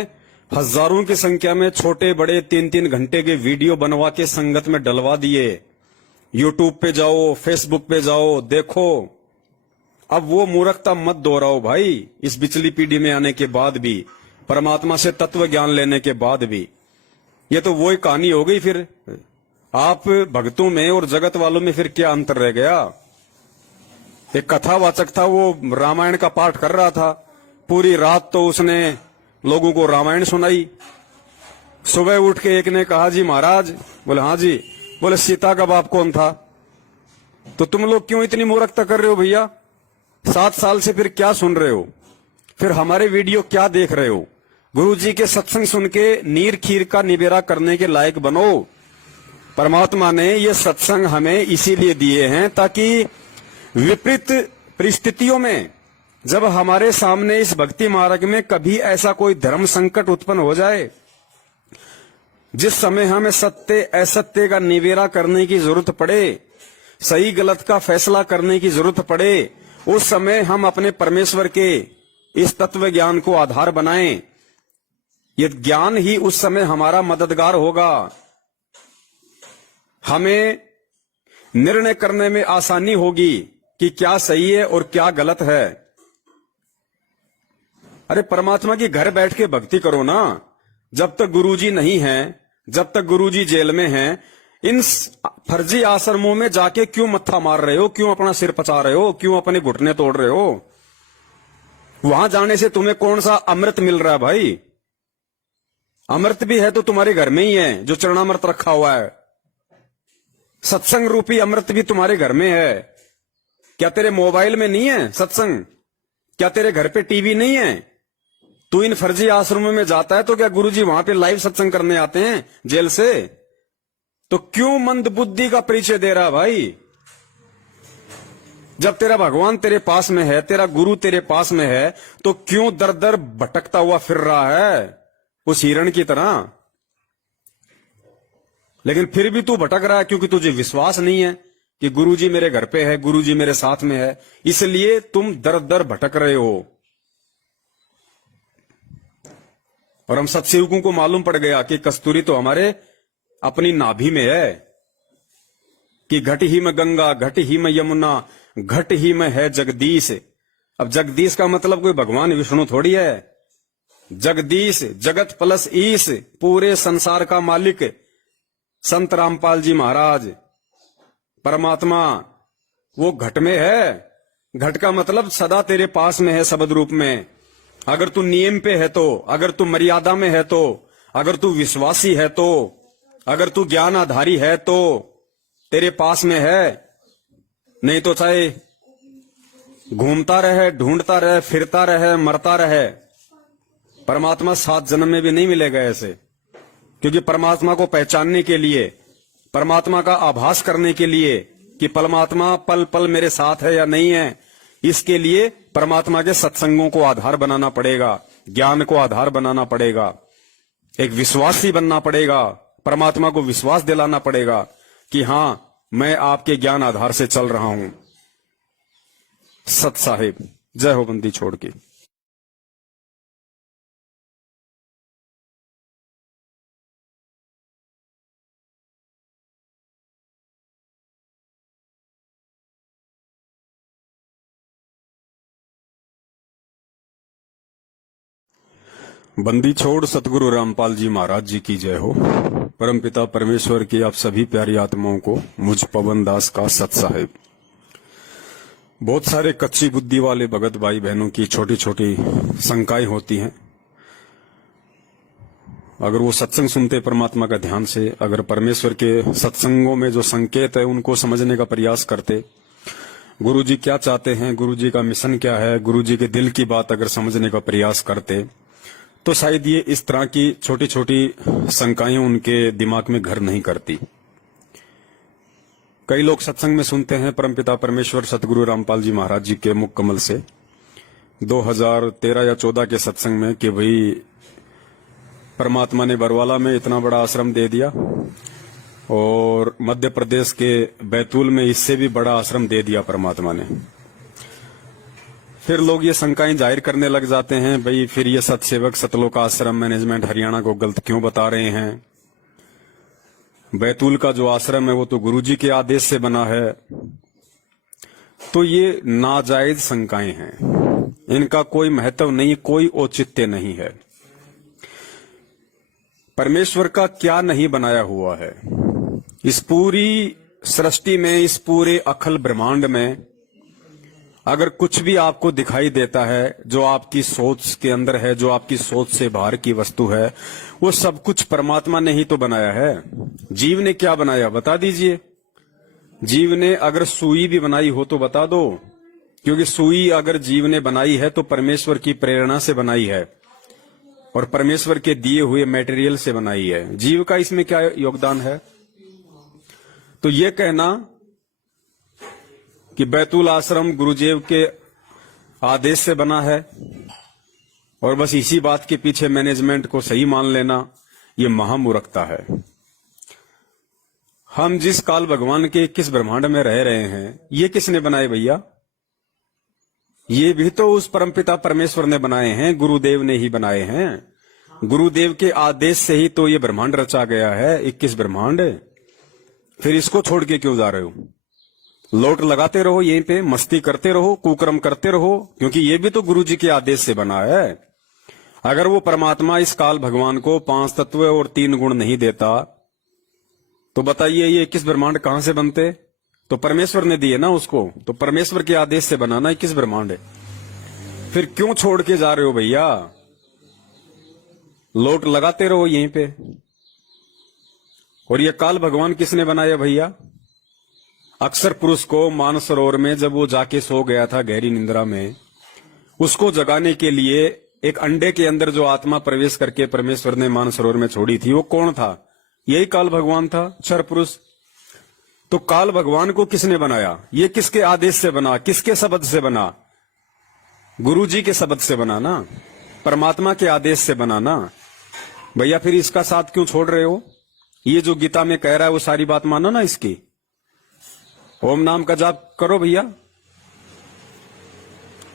हजारों की संख्या में छोटे बड़े 3-3 घंटे के वीडियो बनवा के संगत में डलवा दिए। यूट्यूब पे जाओ, फेसबुक पे जाओ, देखो। अब वो मूर्खता मत दोहराओ भाई, इस पिछली पीढ़ी में आने के बाद भी, परमात्मा से तत्व ज्ञान लेने के बाद भी। ये तो वही कहानी हो गई। फिर आप भक्तों में और जगत वालों में फिर क्या अंतर रह गया? एक कथावाचक था, वो रामायण का पाठ कर रहा था, पूरी रात तो उसने लोगों को रामायण सुनाई। सुबह उठ के एक ने कहा, जी महाराज। बोले हाँ जी। बोले सीता का बाप कौन था? तो तुम लोग क्यों इतनी मूर्खता कर रहे हो भैया? 7 साल से फिर क्या सुन रहे हो? फिर हमारे वीडियो क्या देख रहे हो? गुरु जी के सत्संग सुन के नीर खीर का निबेरा करने के लायक बनो। परमात्मा ने ये सत्संग हमें इसीलिए दिए हैं ताकि विपरीत परिस्थितियों में, जब हमारे सामने इस भक्ति मार्ग में कभी ऐसा कोई धर्म संकट उत्पन्न हो जाए, जिस समय हमें सत्य असत्य का निबेरा करने की जरूरत पड़े, सही गलत का फैसला करने की जरूरत पड़े, उस समय हम अपने परमेश्वर के इस तत्व ज्ञान को आधार बनाएं। ये ज्ञान ही उस समय हमारा मददगार होगा। हमें निर्णय करने में आसानी होगी कि क्या सही है और क्या गलत है। अरे परमात्मा की घर बैठ के भक्ति करो ना। जब तक गुरुजी नहीं है, जब तक गुरुजी जेल में हैं, इन फर्जी आश्रमों में जाके क्यों मत्था मार रहे हो? क्यों अपना सिर पचा रहे हो? क्यों अपने घुटने तोड़ रहे हो? वहां जाने से तुम्हें कौन सा अमृत मिल रहा है भाई? अमृत भी है तो तुम्हारे घर में ही है, जो चरणामृत रखा हुआ है। सत्संग रूपी अमृत भी तुम्हारे घर में है। क्या तेरे मोबाइल में नहीं है सत्संग? क्या तेरे घर पे टीवी नहीं है? तू इन फर्जी आश्रमों में जाता है तो क्या गुरुजी वहां पे लाइव सत्संग करने आते हैं जेल से? तो क्यों मंद बुद्धि का परिचय दे रहा भाई? जब तेरा भगवान तेरे पास में है, तेरा गुरु तेरे पास में है, तो क्यों दर दर भटकता हुआ फिर रहा है उस हिरण की तरह? लेकिन फिर भी तू भटक रहा है क्योंकि तुझे विश्वास नहीं है कि गुरुजी मेरे घर पे है, गुरुजी मेरे साथ में है, इसलिए तुम दर दर भटक रहे हो। और हम सत्सेवकों को मालूम पड़ गया कि कस्तूरी तो हमारे अपनी नाभि में है, कि घट ही में गंगा, घट ही में यमुना, घट ही में है जगदीश। अब जगदीश का मतलब कोई भगवान विष्णु थोड़ी है। जगदीश, जगत प्लस ईश, पूरे संसार का मालिक संत रामपाल जी महाराज, परमात्मा, वो घट में है। घट का मतलब सदा तेरे पास में है शब्द रूप में। अगर तू नियम पे है तो, अगर तू मर्यादा में है तो, अगर तू विश्वासी है तो, अगर तू ज्ञान आधारी है तो तेरे पास में है। नहीं तो चाहे घूमता रहे, ढूंढता रहे, फिरता रहे, मरता रहे, परमात्मा 7 जन्म में भी नहीं मिलेगा ऐसे। क्योंकि परमात्मा को पहचानने के लिए, परमात्मा का आभास करने के लिए कि परमात्मा पल पल मेरे साथ है या नहीं है, इसके लिए परमात्मा के सत्संगों को आधार बनाना पड़ेगा, ज्ञान को आधार बनाना पड़ेगा, एक विश्वासी बनना पड़ेगा, परमात्मा को विश्वास दिलाना पड़ेगा कि हां मैं आपके ज्ञान आधार से चल रहा हूं। सत साहिब, जय हो बंदी छोड़ के। बंदी छोड़ सतगुरु रामपाल जी महाराज जी की जय हो। परमपिता परमेश्वर की आप सभी प्यारी आत्माओं को मुझ पवन दास का सत साहिब। बहुत सारे कच्ची बुद्धि वाले भगत भाई बहनों की छोटी छोटी शंकाएं होती हैं। अगर वो सत्संग सुनते परमात्मा का ध्यान से, अगर परमेश्वर के सत्संगों में जो संकेत है उनको समझने का प्रयास करते, गुरु जी क्या चाहते हैं, गुरु जी का मिशन क्या है, गुरु जी के दिल की बात अगर समझने का प्रयास करते, तो शायद ये इस तरह की छोटी छोटी शंकाएं उनके दिमाग में घर नहीं करती। कई लोग सत्संग में सुनते हैं परमपिता परमेश्वर सतगुरु रामपाल जी महाराज जी के मुख कमल से 2013 या 14 के सत्संग में कि भाई परमात्मा ने बरवाला में इतना बड़ा आश्रम दे दिया और मध्य प्रदेश के बैतूल में इससे भी बड़ा आश्रम दे दिया परमात्मा ने। फिर लोग ये शंकाएं जाहिर करने लग जाते हैं, भाई फिर ये सतसेवक सतलोक आश्रम मैनेजमेंट हरियाणा को गलत क्यों बता रहे हैं। बैतूल का जो आश्रम है वो तो गुरुजी के आदेश से बना है। तो ये नाजायज शंकाएं हैं, इनका कोई महत्व नहीं, कोई औचित्य नहीं है। परमेश्वर का क्या नहीं बनाया हुआ है इस पूरी सृष्टि में, इस पूरे अखिल ब्रह्मांड में। अगर कुछ भी आपको दिखाई देता है जो आपकी सोच के अंदर है, जो आपकी सोच से बाहर की वस्तु है, वो सब कुछ परमात्मा ने ही तो बनाया है। जीव ने क्या बनाया बता दीजिए। जीव ने अगर सुई भी बनाई हो तो बता दो, क्योंकि सुई अगर जीव ने बनाई है तो परमेश्वर की प्रेरणा से बनाई है और परमेश्वर के दिए हुए मटेरियल से बनाई है। जीव का इसमें क्या योगदान है। तो ये कहना कि बैतूल आश्रम गुरुदेव के आदेश से बना है और बस इसी बात के पीछे मैनेजमेंट को सही मान लेना, ये महामूर्खता है। हम जिस काल भगवान के किस ब्रह्मांड में रह रहे हैं, ये किसने बनाए भैया। ये भी तो उस परमपिता परमेश्वर ने बनाए हैं, गुरुदेव ने ही बनाए हैं। गुरुदेव के आदेश से ही तो ये ब्रह्मांड रचा गया है, 21 ब्रह्मांड। फिर इसको छोड़ के क्यों जा रहे हो। लोट लगाते रहो यहीं पे, मस्ती करते रहो, कुकर्म करते रहो, क्योंकि ये भी तो गुरु जी के आदेश से बना है। अगर वो परमात्मा इस काल भगवान को 5 तत्व और 3 गुण नहीं देता तो बताइए ये 21 ब्रह्मांड कहां से बनते। तो परमेश्वर ने दिए ना उसको, तो परमेश्वर के आदेश से बनाना 21 ब्रह्मांड है। फिर क्यों छोड़ के जा रहे हो भैया। लोट लगाते रहो यहीं पे। और ये काल भगवान किसने बनाया भैया। अक्षर पुरुष को मानसरोवर में जब वो जाके सो गया था गहरी निंद्रा में, उसको जगाने के लिए एक अंडे के अंदर जो आत्मा प्रवेश करके परमेश्वर ने मानसरोवर में छोड़ी थी, वो कौन था। यही काल भगवान था, अक्षर पुरुष। तो काल भगवान को किसने बनाया। ये किसके आदेश से बना, किसके शब्द से बना। गुरु जी के शब्द से बना ना, परमात्मा के आदेश से बना ना भैया। फिर इसका साथ क्यों छोड़ रहे हो। ये जो गीता में कह रहा है वो सारी बात मानो ना इसकी। ओम नाम का जाप करो भैया,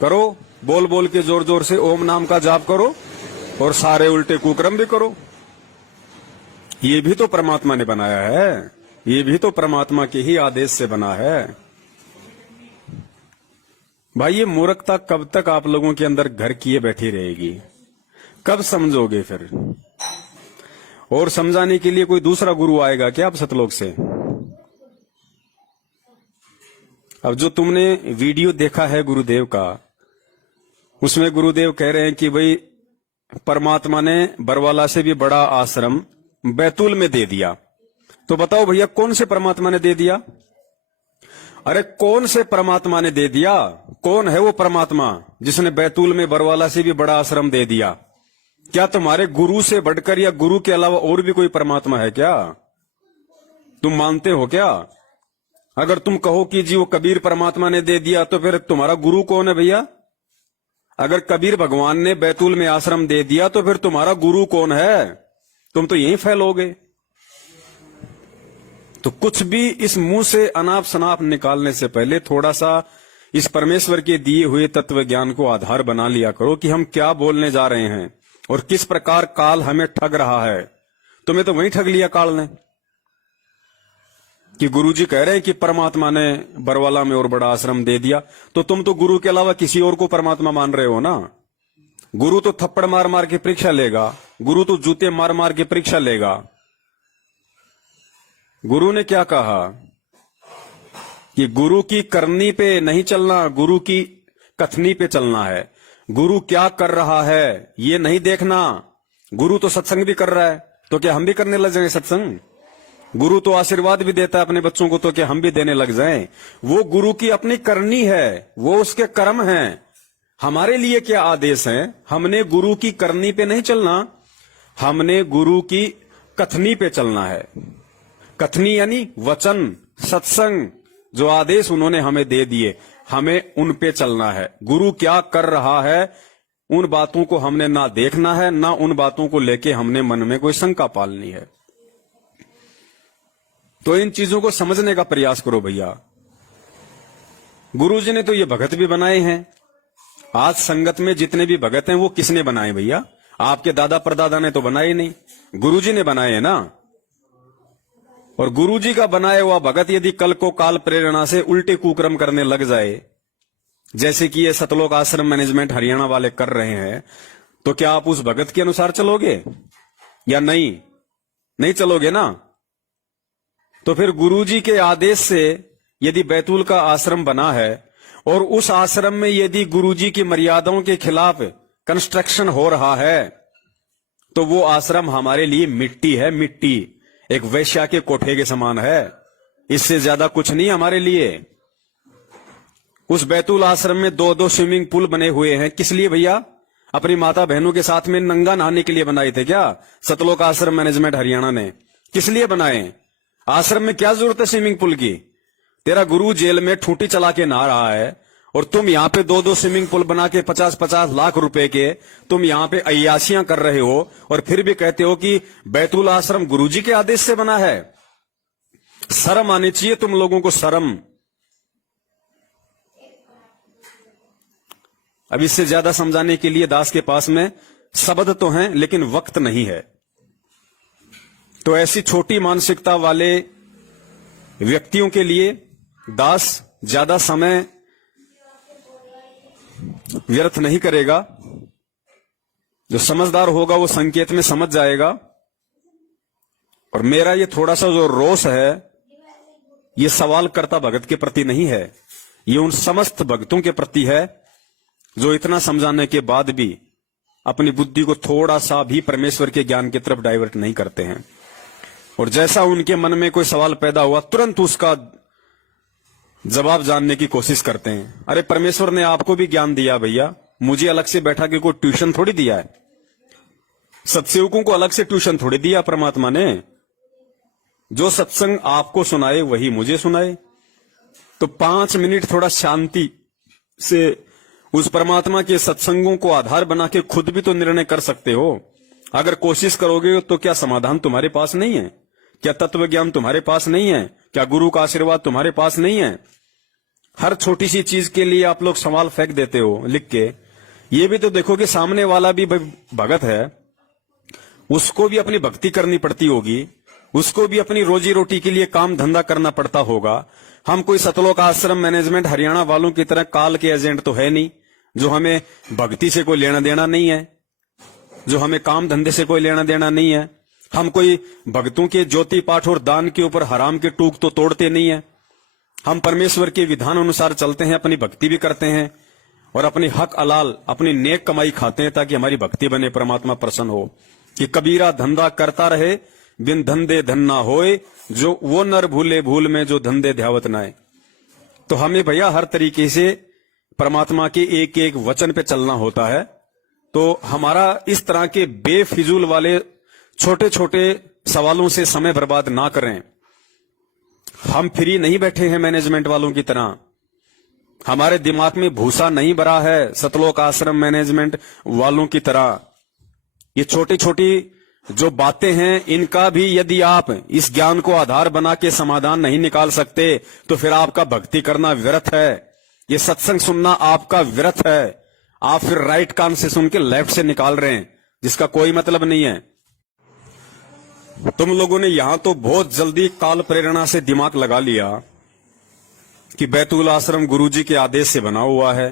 करो, बोल बोल के जोर जोर से ओम नाम का जाप करो और सारे उल्टे कुकर्म भी करो। ये भी तो परमात्मा ने बनाया है, ये भी तो परमात्मा के ही आदेश से बना है। भाई ये मूर्खता कब तक आप लोगों के अंदर घर किए बैठी रहेगी, कब समझोगे फिर। और समझाने के लिए कोई दूसरा गुरु आएगा क्या अब सतलोक से। अब जो तुमने वीडियो देखा है गुरुदेव का, उसमें गुरुदेव कह रहे हैं कि भाई परमात्मा ने बरवाला से भी बड़ा आश्रम बैतूल में दे दिया। तो बताओ भैया कौन से परमात्मा ने दे दिया। अरे कौन से परमात्मा ने दे दिया। कौन है वो परमात्मा जिसने बैतूल में बरवाला से भी बड़ा आश्रम दे दिया। क्या तुम्हारे गुरु से बढ़कर या गुरु के अलावा और भी कोई परमात्मा है क्या। तुम मानते हो क्या। अगर तुम कहो कि जी वो कबीर परमात्मा ने दे दिया, तो फिर तुम्हारा गुरु कौन है भैया। अगर कबीर भगवान ने बैतूल में आश्रम दे दिया तो फिर तुम्हारा गुरु कौन है। तुम तो यहीं फैलोगे। तो कुछ भी इस मुंह से अनाप शनाप निकालने से पहले थोड़ा सा इस परमेश्वर के दिए हुए तत्व ज्ञान को आधार बना लिया करो कि हम क्या बोलने जा रहे हैं और किस प्रकार काल हमें ठग रहा है। तुम्हें तो वहीं ठग लिया काल ने कि गुरुजी कह रहे हैं कि परमात्मा ने बरवाला में और बड़ा आश्रम दे दिया, तो तुम तो गुरु के अलावा किसी और को परमात्मा मान रहे हो ना। गुरु तो थप्पड़ मार मार के परीक्षा लेगा, गुरु तो जूते मार मार के परीक्षा लेगा। गुरु ने क्या कहा कि गुरु की करनी पे नहीं चलना, गुरु की कथनी पे चलना है। गुरु क्या कर रहा है ये नहीं देखना। गुरु तो सत्संग भी कर रहा है, तो क्या हम भी करने लग जाएंगे सत्संग? गुरु तो आशीर्वाद भी देता है अपने बच्चों को, तो क्या हम भी देने लग जाएं? वो गुरु की अपनी करनी है, वो उसके कर्म हैं। हमारे लिए क्या आदेश है? हमने गुरु की करनी पे नहीं चलना, हमने गुरु की कथनी पे चलना है। कथनी यानी वचन, सत्संग, जो आदेश उन्होंने हमें दे दिए, हमें उन पे चलना है। गुरु क्या कर रहा है उन बातों को हमने ना देखना है, ना उन बातों को लेके हमने मन में कोई शंका पालनी है। तो इन चीजों को समझने का प्रयास करो भैया। गुरु जी ने तो ये भगत भी बनाए हैं। आज संगत में जितने भी भगत हैं वो किसने बनाए भैया? आपके दादा परदादा ने तो बनाए नहीं, गुरु जी ने बनाए हैं ना। और गुरु जी का बनाया हुआ भगत यदि कल को काल प्रेरणा से उल्टे कुकर्म करने लग जाए, जैसे कि ये सतलोक आश्रम मैनेजमेंट हरियाणा वाले कर रहे हैं, तो क्या आप उस भगत के अनुसार चलोगे या नहीं? नहीं चलोगे ना। तो फिर गुरुजी के आदेश से यदि बैतूल का आश्रम बना है और उस आश्रम में यदि गुरुजी की मर्यादाओं के खिलाफ कंस्ट्रक्शन हो रहा है, तो वो आश्रम हमारे लिए मिट्टी है, मिट्टी, एक वैश्या के कोठे के समान है। इससे ज्यादा कुछ नहीं हमारे लिए। उस बैतूल आश्रम में 2-2 स्विमिंग पूल बने हुए हैं। किस लिए भैया? अपनी माता बहनों के साथ में नंगा नहाने के लिए बनाए थे क्या सतलोक आश्रम मैनेजमेंट हरियाणा ने? किस लिए बनाए? आश्रम में क्या जरूरत है स्विमिंग पूल की? तेरा गुरु जेल में ठूंटी चला के नहा रहा है और तुम यहां पे 2-2 स्विमिंग पूल बना के 50-50 लाख रुपए के तुम यहां पे अय्यासियां कर रहे हो और फिर भी कहते हो कि बैतूल आश्रम गुरुजी के आदेश से बना है। शर्म आनी चाहिए तुम लोगों को, शर्म। अब इससे ज्यादा समझाने के लिए दास के पास में शब्द तो हैं लेकिन वक्त नहीं है। तो ऐसी छोटी मानसिकता वाले व्यक्तियों के लिए दास ज्यादा समय व्यर्थ नहीं करेगा। जो समझदार होगा वो संकेत में समझ जाएगा। और मेरा ये थोड़ा सा जो रोष है, ये सवाल करता भगत के प्रति नहीं है, ये उन समस्त भक्तों के प्रति है जो इतना समझाने के बाद भी अपनी बुद्धि को थोड़ा सा भी परमेश्वर के ज्ञान की तरफ डाइवर्ट नहीं करते हैं। और जैसा उनके मन में कोई सवाल पैदा हुआ तुरंत उसका जवाब जानने की कोशिश करते हैं। अरे परमेश्वर ने आपको भी ज्ञान दिया भैया, मुझे अलग से बैठा के कोई ट्यूशन थोड़ी दिया है। सत्सेवकों को अलग से ट्यूशन थोड़ी दिया परमात्मा ने। जो सत्संग आपको सुनाए वही मुझे सुनाए। तो 5 मिनट थोड़ा शांति से उस परमात्मा के सत्संगों को आधार बना के खुद भी तो निर्णय कर सकते हो। अगर कोशिश करोगे तो क्या समाधान तुम्हारे पास नहीं है? क्या तत्व ज्ञान तुम्हारे पास नहीं है? क्या गुरु का आशीर्वाद तुम्हारे पास नहीं है? हर छोटी सी चीज के लिए आप लोग सवाल फेंक देते हो लिख के। ये भी तो देखो कि सामने वाला भी भगत है, उसको भी अपनी भक्ति करनी पड़ती होगी, उसको भी अपनी रोजी रोटी के लिए काम धंधा करना पड़ता होगा। हम कोई सतलोक आश्रम मैनेजमेंट हरियाणा वालों की तरह काल के एजेंट तो है नहीं, जो हमें भक्ति से कोई लेना देना नहीं है, जो हमें काम धंधे से कोई लेना देना नहीं है। हम कोई भक्तों के ज्योति पाठ और दान के ऊपर हराम के टूक तो तोड़ते नहीं है। हम परमेश्वर के विधान अनुसार चलते हैं, अपनी भक्ति भी करते हैं और अपनी हक अलाल अपनी नेक कमाई खाते हैं ताकि हमारी भक्ति बने, परमात्मा प्रसन्न हो। कि कबीरा धंधा करता रहे बिन धंधे धन ना होए, जो वो नर भूले भूल में जो धंधे ध्यावत नाए। तो हमें भैया हर तरीके से परमात्मा के एक एक वचन पे चलना होता है। तो हमारा इस तरह के बेफिजूल वाले छोटे छोटे सवालों से समय बर्बाद ना करें। हम फ्री नहीं बैठे हैं मैनेजमेंट वालों की तरह, हमारे दिमाग में भूसा नहीं भरा है सतलोक आश्रम मैनेजमेंट वालों की तरह। ये छोटी छोटी जो बातें हैं, इनका भी यदि आप इस ज्ञान को आधार बना के समाधान नहीं निकाल सकते तो फिर आपका भक्ति करना व्यर्थ है, ये सत्संग सुनना आपका व्यर्थ है। आप फिर राइट कान से सुन के लेफ्ट से निकाल रहे हैं, जिसका कोई मतलब नहीं है। तुम लोगों ने यहां तो बहुत जल्दी काल प्रेरणा से दिमाग लगा लिया कि बैतूल आश्रम गुरुजी के आदेश से बना हुआ है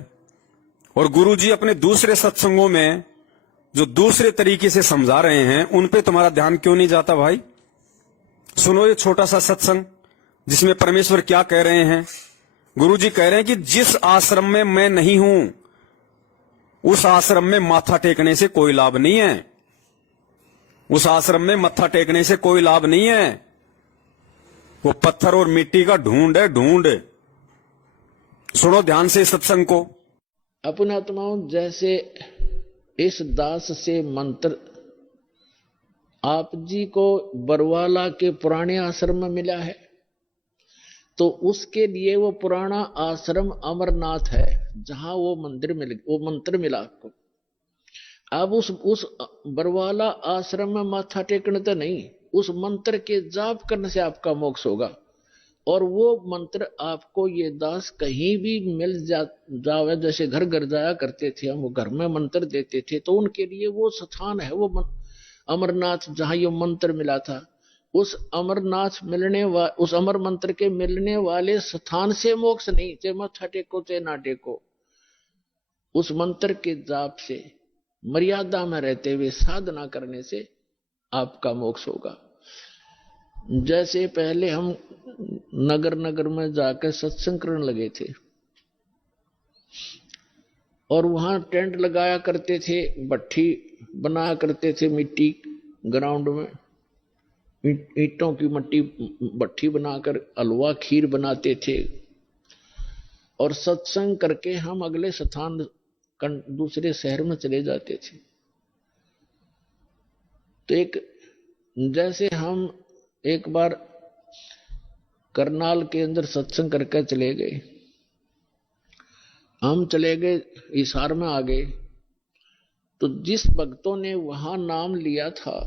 और गुरुजी अपने दूसरे सत्संगों में जो दूसरे तरीके से समझा रहे हैं उन पे तुम्हारा ध्यान क्यों नहीं जाता भाई? सुनो ये छोटा सा सत्संग जिसमें परमेश्वर क्या कह रहे हैं। गुरुजी कह रहे हैं कि जिस आश्रम में मैं नहीं हूं उस आश्रम में माथा टेकने से कोई लाभ नहीं है। उस आश्रम में माथा टेकने से कोई लाभ नहीं है। वो पत्थर और मिट्टी का ढूंढ है, ढूंढ। सुनो ध्यान से इस सत्संग को। अपन आत्माओं, जैसे इस दास से मंत्र आप जी को बरवाला के पुराने आश्रम में मिला है, तो उसके लिए वो पुराना आश्रम अमरनाथ है जहां वो मंत्र मिला आपको। अब उस बरवाला आश्रम में माथा टेकने तो नहीं, उस मंत्र के जाप करने से आपका मोक्ष होगा। और वो मंत्र आपको ये दास कहीं भी मिल जावे, जैसे घर घर जाया करते थे हम, वो घर में मंत्र देते थे, तो उनके लिए वो स्थान है वो अमरनाथ जहां ये मंत्र मिला था। उस उस अमर मंत्र के मिलने वाले स्थान से मोक्ष नहीं, चाहे माथा टेको चाहे ना टेको, उस मंत्र के जाप से मर्यादा में रहते हुए साधना करने से आपका मोक्ष होगा। जैसे पहले हम नगर नगर में जाकर सत्संग करने लगे थे और वहां टेंट लगाया करते थे, भट्ठी बनाया करते थे मिट्टी ग्राउंड में, ईंटों की मट्टी भट्ठी बनाकर हलवा खीर बनाते थे और सत्संग करके हम अगले स्थान दूसरे शहर में चले जाते थे। तो जैसे हम एक बार करनाल के अंदर सत्संग करके चले गए, हम चले गए हिसार में आ गए, तो जिस भक्तों ने वहां नाम लिया था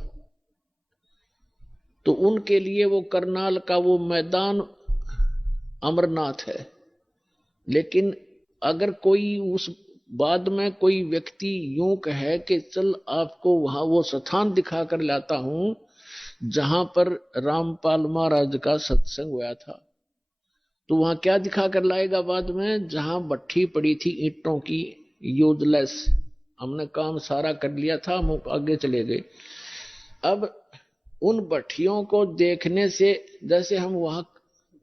तो उनके लिए वो करनाल का वो मैदान अमरनाथ है। लेकिन अगर कोई उस बाद में कोई व्यक्ति यूं कहे कि चल आपको वहां वो स्थान दिखा कर लाता हूं जहां पर रामपाल महाराज का सत्संग हुआ था, तो वहां क्या दिखा कर लाएगा बाद में? जहां भट्ठी पड़ी थी ईंटों की, यूजलेस, हमने काम सारा कर लिया था, हम आगे चले गए। अब उन भट्टियों को देखने से, जैसे हम वहां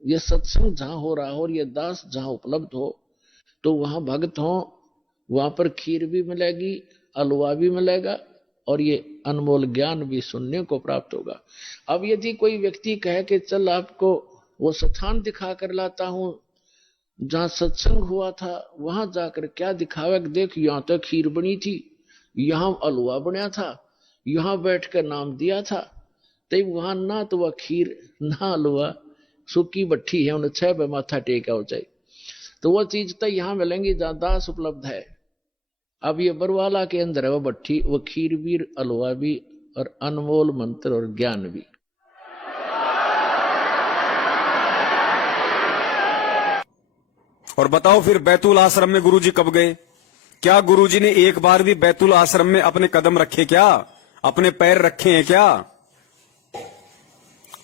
ये सत्संग जहां हो रहा हो और ये दास जहां उपलब्ध हो, तो वहां भक्त हो, वहां पर खीर भी मिलेगी, हलवा भी मिलेगा और ये अनमोल ज्ञान भी सुनने को प्राप्त होगा। अब यदि कोई व्यक्ति कहे कि चल आपको वो स्थान दिखा कर लाता हूं जहां सत्संग हुआ था, वहां जाकर क्या दिखावे, देख यहां तो खीर बनी थी, यहां हलवा बना था, यहां बैठ कर नाम दिया था, तो वहां ना तो वह खीर ना हलवा, सूखी भट्ठी है, उन्हें 6 पे माथा टेका हो जाए। तो वो चीज तो यहां मिलेंगी जहां दास उपलब्ध है। अब ये बरवाला के अंदर है वो भट्ठी, वो खीर भी, हलवा भी और अनमोल मंत्र और ज्ञान भी। और बताओ फिर बैतूल आश्रम में गुरुजी कब गए? क्या गुरुजी ने एक बार भी बैतूल आश्रम में अपने कदम रखे क्या? अपने पैर रखे हैं क्या?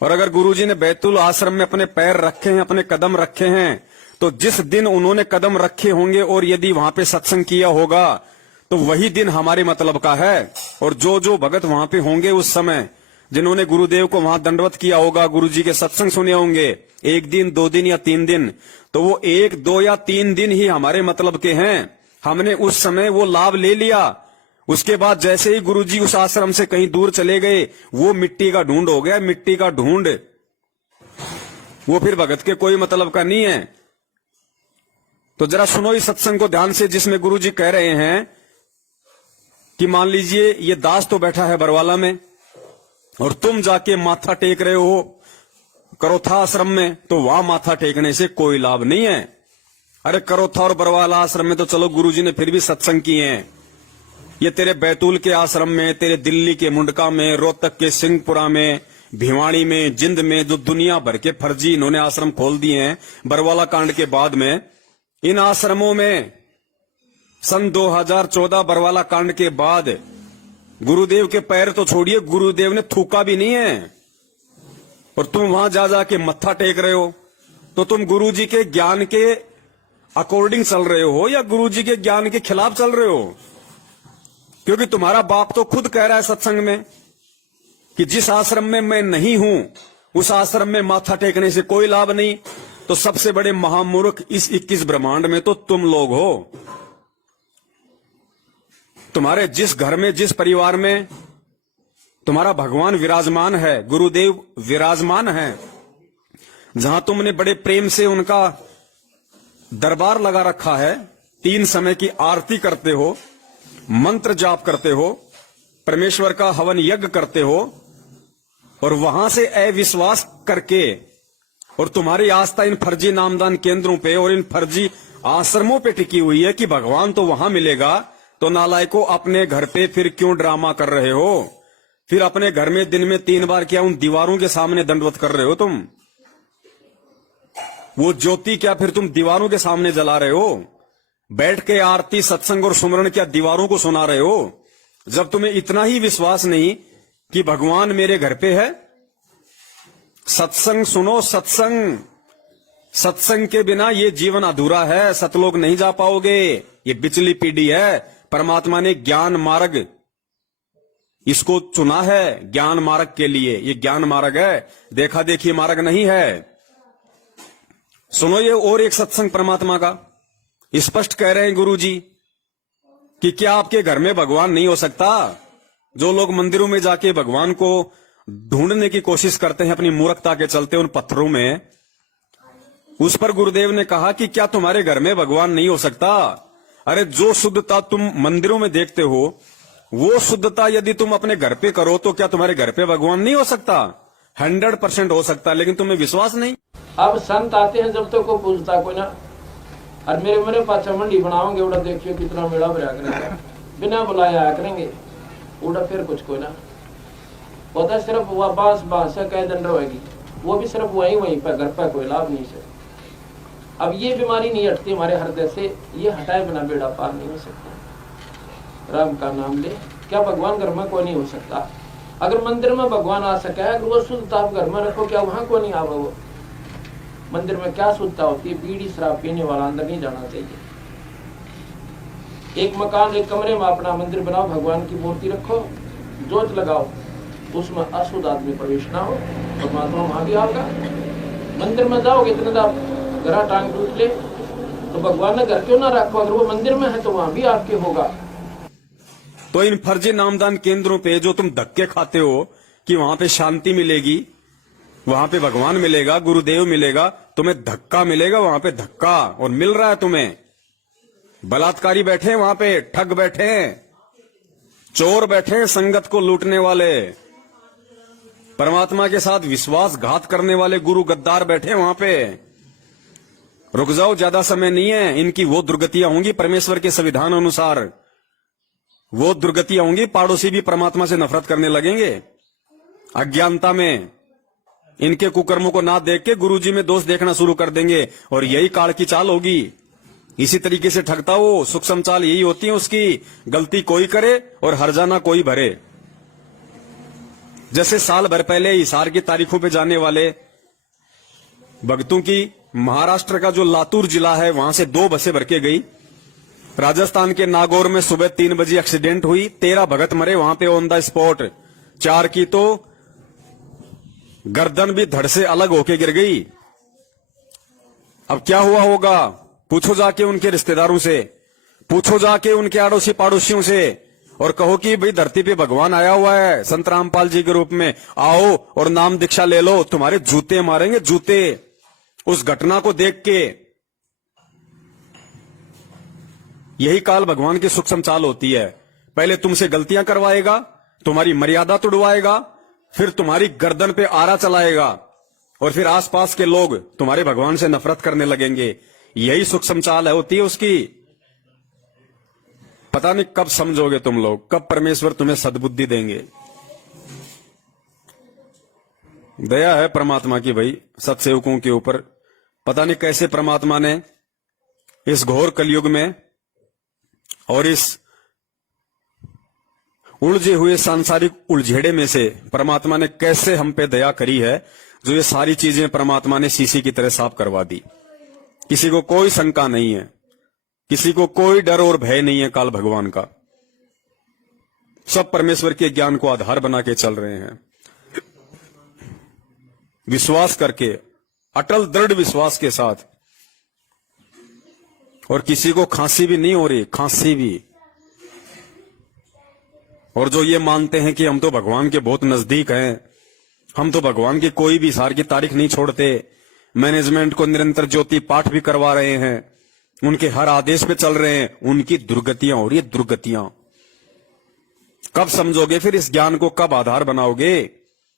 और अगर गुरुजी ने बैतूल आश्रम में अपने पैर रखे हैं, अपने कदम रखे हैं, तो जिस दिन उन्होंने कदम रखे होंगे और यदि वहां पे सत्संग किया होगा तो वही दिन हमारे मतलब का है। और जो जो भगत वहां पे होंगे उस समय, जिन्होंने गुरुदेव को वहां दंडवत किया होगा, गुरुजी के सत्संग सुने होंगे 1 दिन 2 दिन या 3 दिन, तो वो 1 2 या 3 दिन ही हमारे मतलब के हैं। हमने उस समय वो लाभ ले लिया। उसके बाद जैसे ही गुरुजी उस आश्रम से कहीं दूर चले गए, वो मिट्टी का ढूंढ हो गया, मिट्टी का ढूंढ। वो फिर भगत के कोई मतलब का नहीं है। तो जरा सुनो इस सत्संग को ध्यान से, जिसमें गुरुजी कह रहे हैं कि मान लीजिए ये दास तो बैठा है बरवाला में और तुम जाके माथा टेक रहे हो करोथा आश्रम में, तो वहां माथा टेकने से कोई लाभ नहीं है। अरे करोथा और बरवाला आश्रम में तो चलो गुरुजी ने फिर भी सत्संग किए हैं। ये तेरे बैतूल के आश्रम में, तेरे दिल्ली के मुंडका में, रोहतक के सिंहपुरा में, भिवाड़ी में, जिंद में, जो दुनिया भर के फर्जी इन्होंने आश्रम खोल दिए हैं बरवाला कांड के बाद में, इन आश्रमों में सन 2014 बरवाला कांड के बाद गुरुदेव के पैर तो छोड़िए, गुरुदेव ने थूका भी नहीं है। और तुम वहां जा जाके मत्था टेक रहे हो, तो तुम गुरुजी के ज्ञान के अकॉर्डिंग चल रहे हो या गुरुजी के ज्ञान के खिलाफ चल रहे हो? क्योंकि तुम्हारा बाप तो खुद कह रहा है सत्संग में कि जिस आश्रम में मैं नहीं हूं उस आश्रम में माथा टेकने से कोई लाभ नहीं। तो सबसे बड़े महामूर्ख इस 21 ब्रह्मांड में तो तुम लोग हो। तुम्हारे जिस घर में, जिस परिवार में तुम्हारा भगवान विराजमान है, गुरुदेव विराजमान है, जहां तुमने बड़े प्रेम से उनका दरबार लगा रखा है, 3 समय की आरती करते हो, मंत्र जाप करते हो, परमेश्वर का हवन यज्ञ करते हो, और वहां से अविश्वास करके और तुम्हारी आस्था इन फर्जी नामदान केंद्रों पे और इन फर्जी आश्रमों पे टिकी हुई है कि भगवान तो वहां मिलेगा। तो नालायकों, अपने घर पे फिर क्यों ड्रामा कर रहे हो? फिर अपने घर में दिन में 3 बार क्या उन दीवारों के सामने दंडवत कर रहे हो तुम? वो ज्योति क्या फिर तुम दीवारों के सामने जला रहे हो? बैठ के आरती, सत्संग और सुमरण क्या दीवारों को सुना रहे हो? जब तुम्हें इतना ही विश्वास नहीं कि भगवान मेरे घर पे है, सत्संग सुनो। सत्संग, सत्संग के बिना ये जीवन अधूरा है, सतलोक नहीं जा पाओगे। ये बिचली पीढ़ी है। परमात्मा ने ज्ञान मार्ग इसको चुना है ज्ञान मार्ग के लिए। ये ज्ञान मार्ग है, देखा देखी मार्ग नहीं है। सुनो ये और एक सत्संग परमात्मा का स्पष्ट कह रहे हैं गुरुजी कि क्या आपके घर में भगवान नहीं हो सकता? जो लोग मंदिरों में जाके भगवान को ढूंढने की कोशिश करते हैं अपनी मूर्खता के चलते उन पत्थरों में, उस पर गुरुदेव ने कहा कि क्या तुम्हारे घर में भगवान नहीं हो सकता? अरे जो शुद्धता तुम मंदिरों में देखते हो वो शुद्धता यदि तुम अपने घर पे करो तो क्या तुम्हारे घर पे भगवान नहीं हो सकता? 100% हो सकता, लेकिन तुम्हें विश्वास नहीं। अब संत आते हैं जब तक को पूछता कोई ना, और मेरे पाछा मंडी बनाओगे उड़ा देखियो कितना मेला भरा करेंगे, बिना बुलाया आया करेंगे उड़ा, फिर कुछ कोई ना होता, सिर्फ वह बांस है कह दंड रहेगी, वो भी सिर्फ वहीं पर घर पर, कोई लाभ नहीं से। अब ये बीमारी नहीं हटती हमारे हृदय से, ये हटाए बिना बेड़ा पार नहीं हो सकता। राम का नाम ले, क्या भगवान घर में कोई नहीं हो सकता? अगर मंदिर में भगवान आ सका है, अगर वो शुद्धता आप घर में रखो, क्या वहां कोई नहीं आवा? वो मंदिर में क्या शुद्धता होती है? बीड़ी शराब पीने वाला अंदर नहीं जाना चाहिए। एक मकान, एक कमरे में अपना मंदिर बनाओ, भगवान की मूर्ति रखो, जोत लगाओ, उसमें अशुद्ध आदमी प्रवेश ना हो, परमात्मा वहां भी आएगा। मंदिर में जाओगे इतना घर टांग टूट ले तो भगवान ने घर क्यों ना रखो? अगर वो मंदिर में है तो वहां भी आपके होगा। तो इन फर्जी नामदान केंद्रों पे जो तुम धक्के खाते हो कि वहां पे शांति मिलेगी, वहां पे भगवान मिलेगा, गुरुदेव मिलेगा, तुम्हें धक्का मिलेगा वहां पे, धक्का। और मिल रहा है तुम्हें। बलात्कारी बैठे वहां पे, ठग बैठे, चोर बैठे, संगत को लूटने वाले, परमात्मा के साथ विश्वासघात करने वाले गुरु गद्दार बैठे वहां पे। रुक जाओ, ज्यादा समय नहीं है। इनकी वो दुर्गतियां होंगी परमेश्वर के संविधान अनुसार, वो दुर्गतियां होंगी, पड़ोसी भी परमात्मा से नफरत करने लगेंगे। अज्ञानता में इनके कुकर्मों को ना देख के गुरुजी में दोष देखना शुरू कर देंगे, और यही काल की चाल होगी। इसी तरीके से ठगता वो, सूक्ष्म चाल यही होती है उसकी। गलती कोई करे और हर्जाना कोई भरे। जैसे साल भर पहले हिसार की तारीखों पे जाने वाले भक्तों की महाराष्ट्र का जो लातूर जिला है वहां से 2 बसें भर के गई। राजस्थान के नागौर में सुबह 3 बजे एक्सीडेंट हुई, 13 भगत मरे वहां पे ऑन द स्पॉट। 4 की तो गर्दन भी धड़ से अलग होके गिर गई। अब क्या हुआ होगा? पूछो जाके उनके रिश्तेदारों से, पूछो जाके उनके अड़ोसी पड़ोसियों से, और कहो कि भाई धरती पे भगवान आया हुआ है संत रामपाल जी के रूप में, आओ और नाम दीक्षा ले लो। तुम्हारे जूते मारेंगे, जूते। उस घटना को देख के यही काल भगवान की सूक्ष्म चाल होती है। पहले तुमसे गलतियां करवाएगा, तुम्हारी मर्यादा तुड़वाएगा, फिर तुम्हारी गर्दन पे आरा चलाएगा, और फिर आसपास के लोग तुम्हारे भगवान से नफरत करने लगेंगे। यही सूक्ष्म चाल होती है उसकी। पता नहीं कब समझोगे तुम लोग, कब परमेश्वर तुम्हें सद्बुद्धि देंगे। दया है परमात्मा की भाई सत्सेवकों के ऊपर। पता नहीं कैसे परमात्मा ने इस घोर कलयुग में और इस उलझे हुए सांसारिक उलझेड़े में से परमात्मा ने कैसे हम पे दया करी है, जो ये सारी चीजें परमात्मा ने शीशी की तरह साफ करवा दी। किसी को कोई शंका नहीं है, किसी को कोई डर और भय नहीं है काल भगवान का। सब परमेश्वर के ज्ञान को आधार बना के चल रहे हैं, विश्वास करके, अटल दृढ़ विश्वास के साथ। और किसी को खांसी भी नहीं हो रही, खांसी भी। और जो ये मानते हैं कि हम तो भगवान के बहुत नजदीक हैं, हम तो भगवान की कोई भी सार की तारीख नहीं छोड़ते, मैनेजमेंट को निरंतर ज्योति पाठ भी करवा रहे हैं, उनके हर आदेश पे चल रहे हैं, उनकी दुर्गतियां हो रही है, दुर्गतियां। कब समझोगे फिर इस ज्ञान को, कब आधार बनाओगे?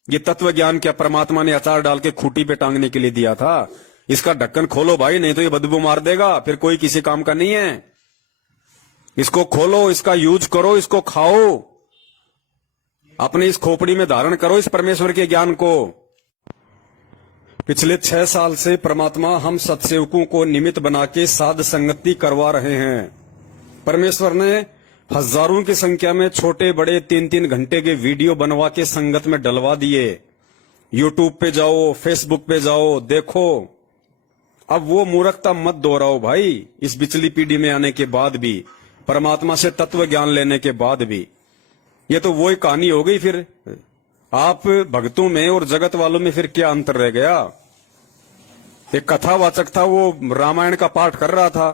ये तत्व ज्ञान क्या परमात्मा ने अचार डाल के खूंटी पे टांगने के लिए दिया था? इसका ढक्कन खोलो भाई, नहीं तो ये बदबू मार देगा, फिर कोई किसी काम का नहीं है। इसको खोलो, इसका यूज करो, इसको खाओ, अपनी इस खोपड़ी में धारण करो इस परमेश्वर के ज्ञान को। पिछले 6 साल से परमात्मा हम सत्सेवकों को निमित्त बना के साध संगति करवा रहे हैं। परमेश्वर ने हजारों की संख्या में छोटे बड़े 3-3 घंटे के वीडियो बनवा के संगत में डलवा दिए। यूट्यूब पे जाओ, फेसबुक पे जाओ, देखो। अब वो मूर्खता मत दोहराओ भाई, इस बिचली पीढ़ी में आने के बाद भी, परमात्मा से तत्व ज्ञान लेने के बाद भी। ये तो वही कहानी हो गई फिर। आप भक्तों में और जगत वालों में फिर क्या अंतर रह गया? एक कथावाचक था, वो रामायण का पाठ कर रहा था,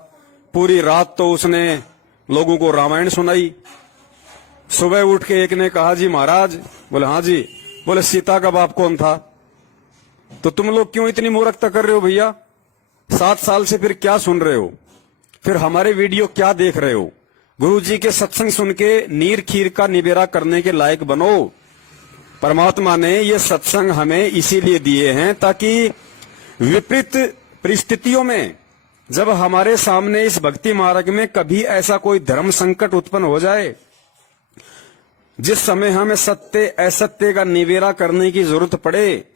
पूरी रात तो उसने लोगों को रामायण सुनाई। सुबह उठ के एक ने कहा, जी महाराज। बोले हाँ जी। बोले सीता का बाप कौन था? तो तुम लोग क्यों इतनी मूर्खता कर रहे हो भैया? 7 साल से फिर क्या सुन रहे हो? फिर हमारे वीडियो क्या देख रहे हो? गुरु जी के सत्संग सुन के नीर खीर का निबेरा करने के लायक बनो। परमात्मा ने ये सत्संग हमें इसीलिए दिए हैं ताकि विपरीत परिस्थितियों में, जब हमारे सामने इस भक्ति मार्ग में कभी ऐसा कोई धर्म संकट उत्पन्न हो जाए, जिस समय हमें सत्य असत्य का निबेरा करने की जरूरत पड़े,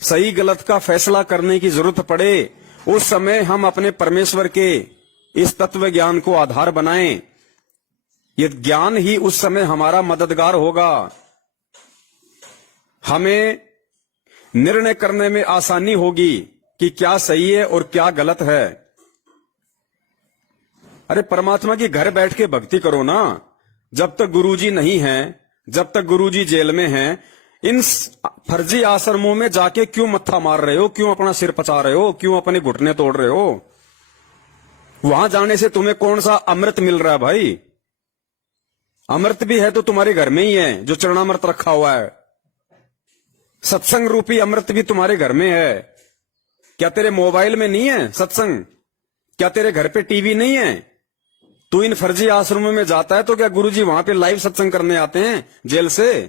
सही गलत का फैसला करने की जरूरत पड़े, उस समय हम अपने परमेश्वर के इस तत्व ज्ञान को आधार बनाएं। ये ज्ञान ही उस समय हमारा मददगार होगा। हमें निर्णय करने में आसानी होगी कि क्या सही है और क्या गलत है। अरे परमात्मा की घर बैठ के भक्ति करो ना। जब तक गुरुजी नहीं हैं, जब तक गुरुजी जेल में हैं, इन फर्जी आश्रमों में जाके क्यों मत्था मार रहे हो? क्यों अपना सिर पचा रहे हो? क्यों अपने घुटने तोड़ रहे हो? वहां जाने से तुम्हें कौन सा अमृत मिल रहा है भाई? अमृत भी है तो तुम्हारे घर में ही है, जो चरणामृत रखा हुआ है। सत्संग रूपी अमृत भी तुम्हारे घर में है। क्या तेरे मोबाइल में नहीं है सत्संग? क्या तेरे घर पे टीवी नहीं है? तू इन फर्जी आश्रमों में जाता है तो क्या गुरुजी वहां पे लाइव सत्संग करने आते हैं जेल से?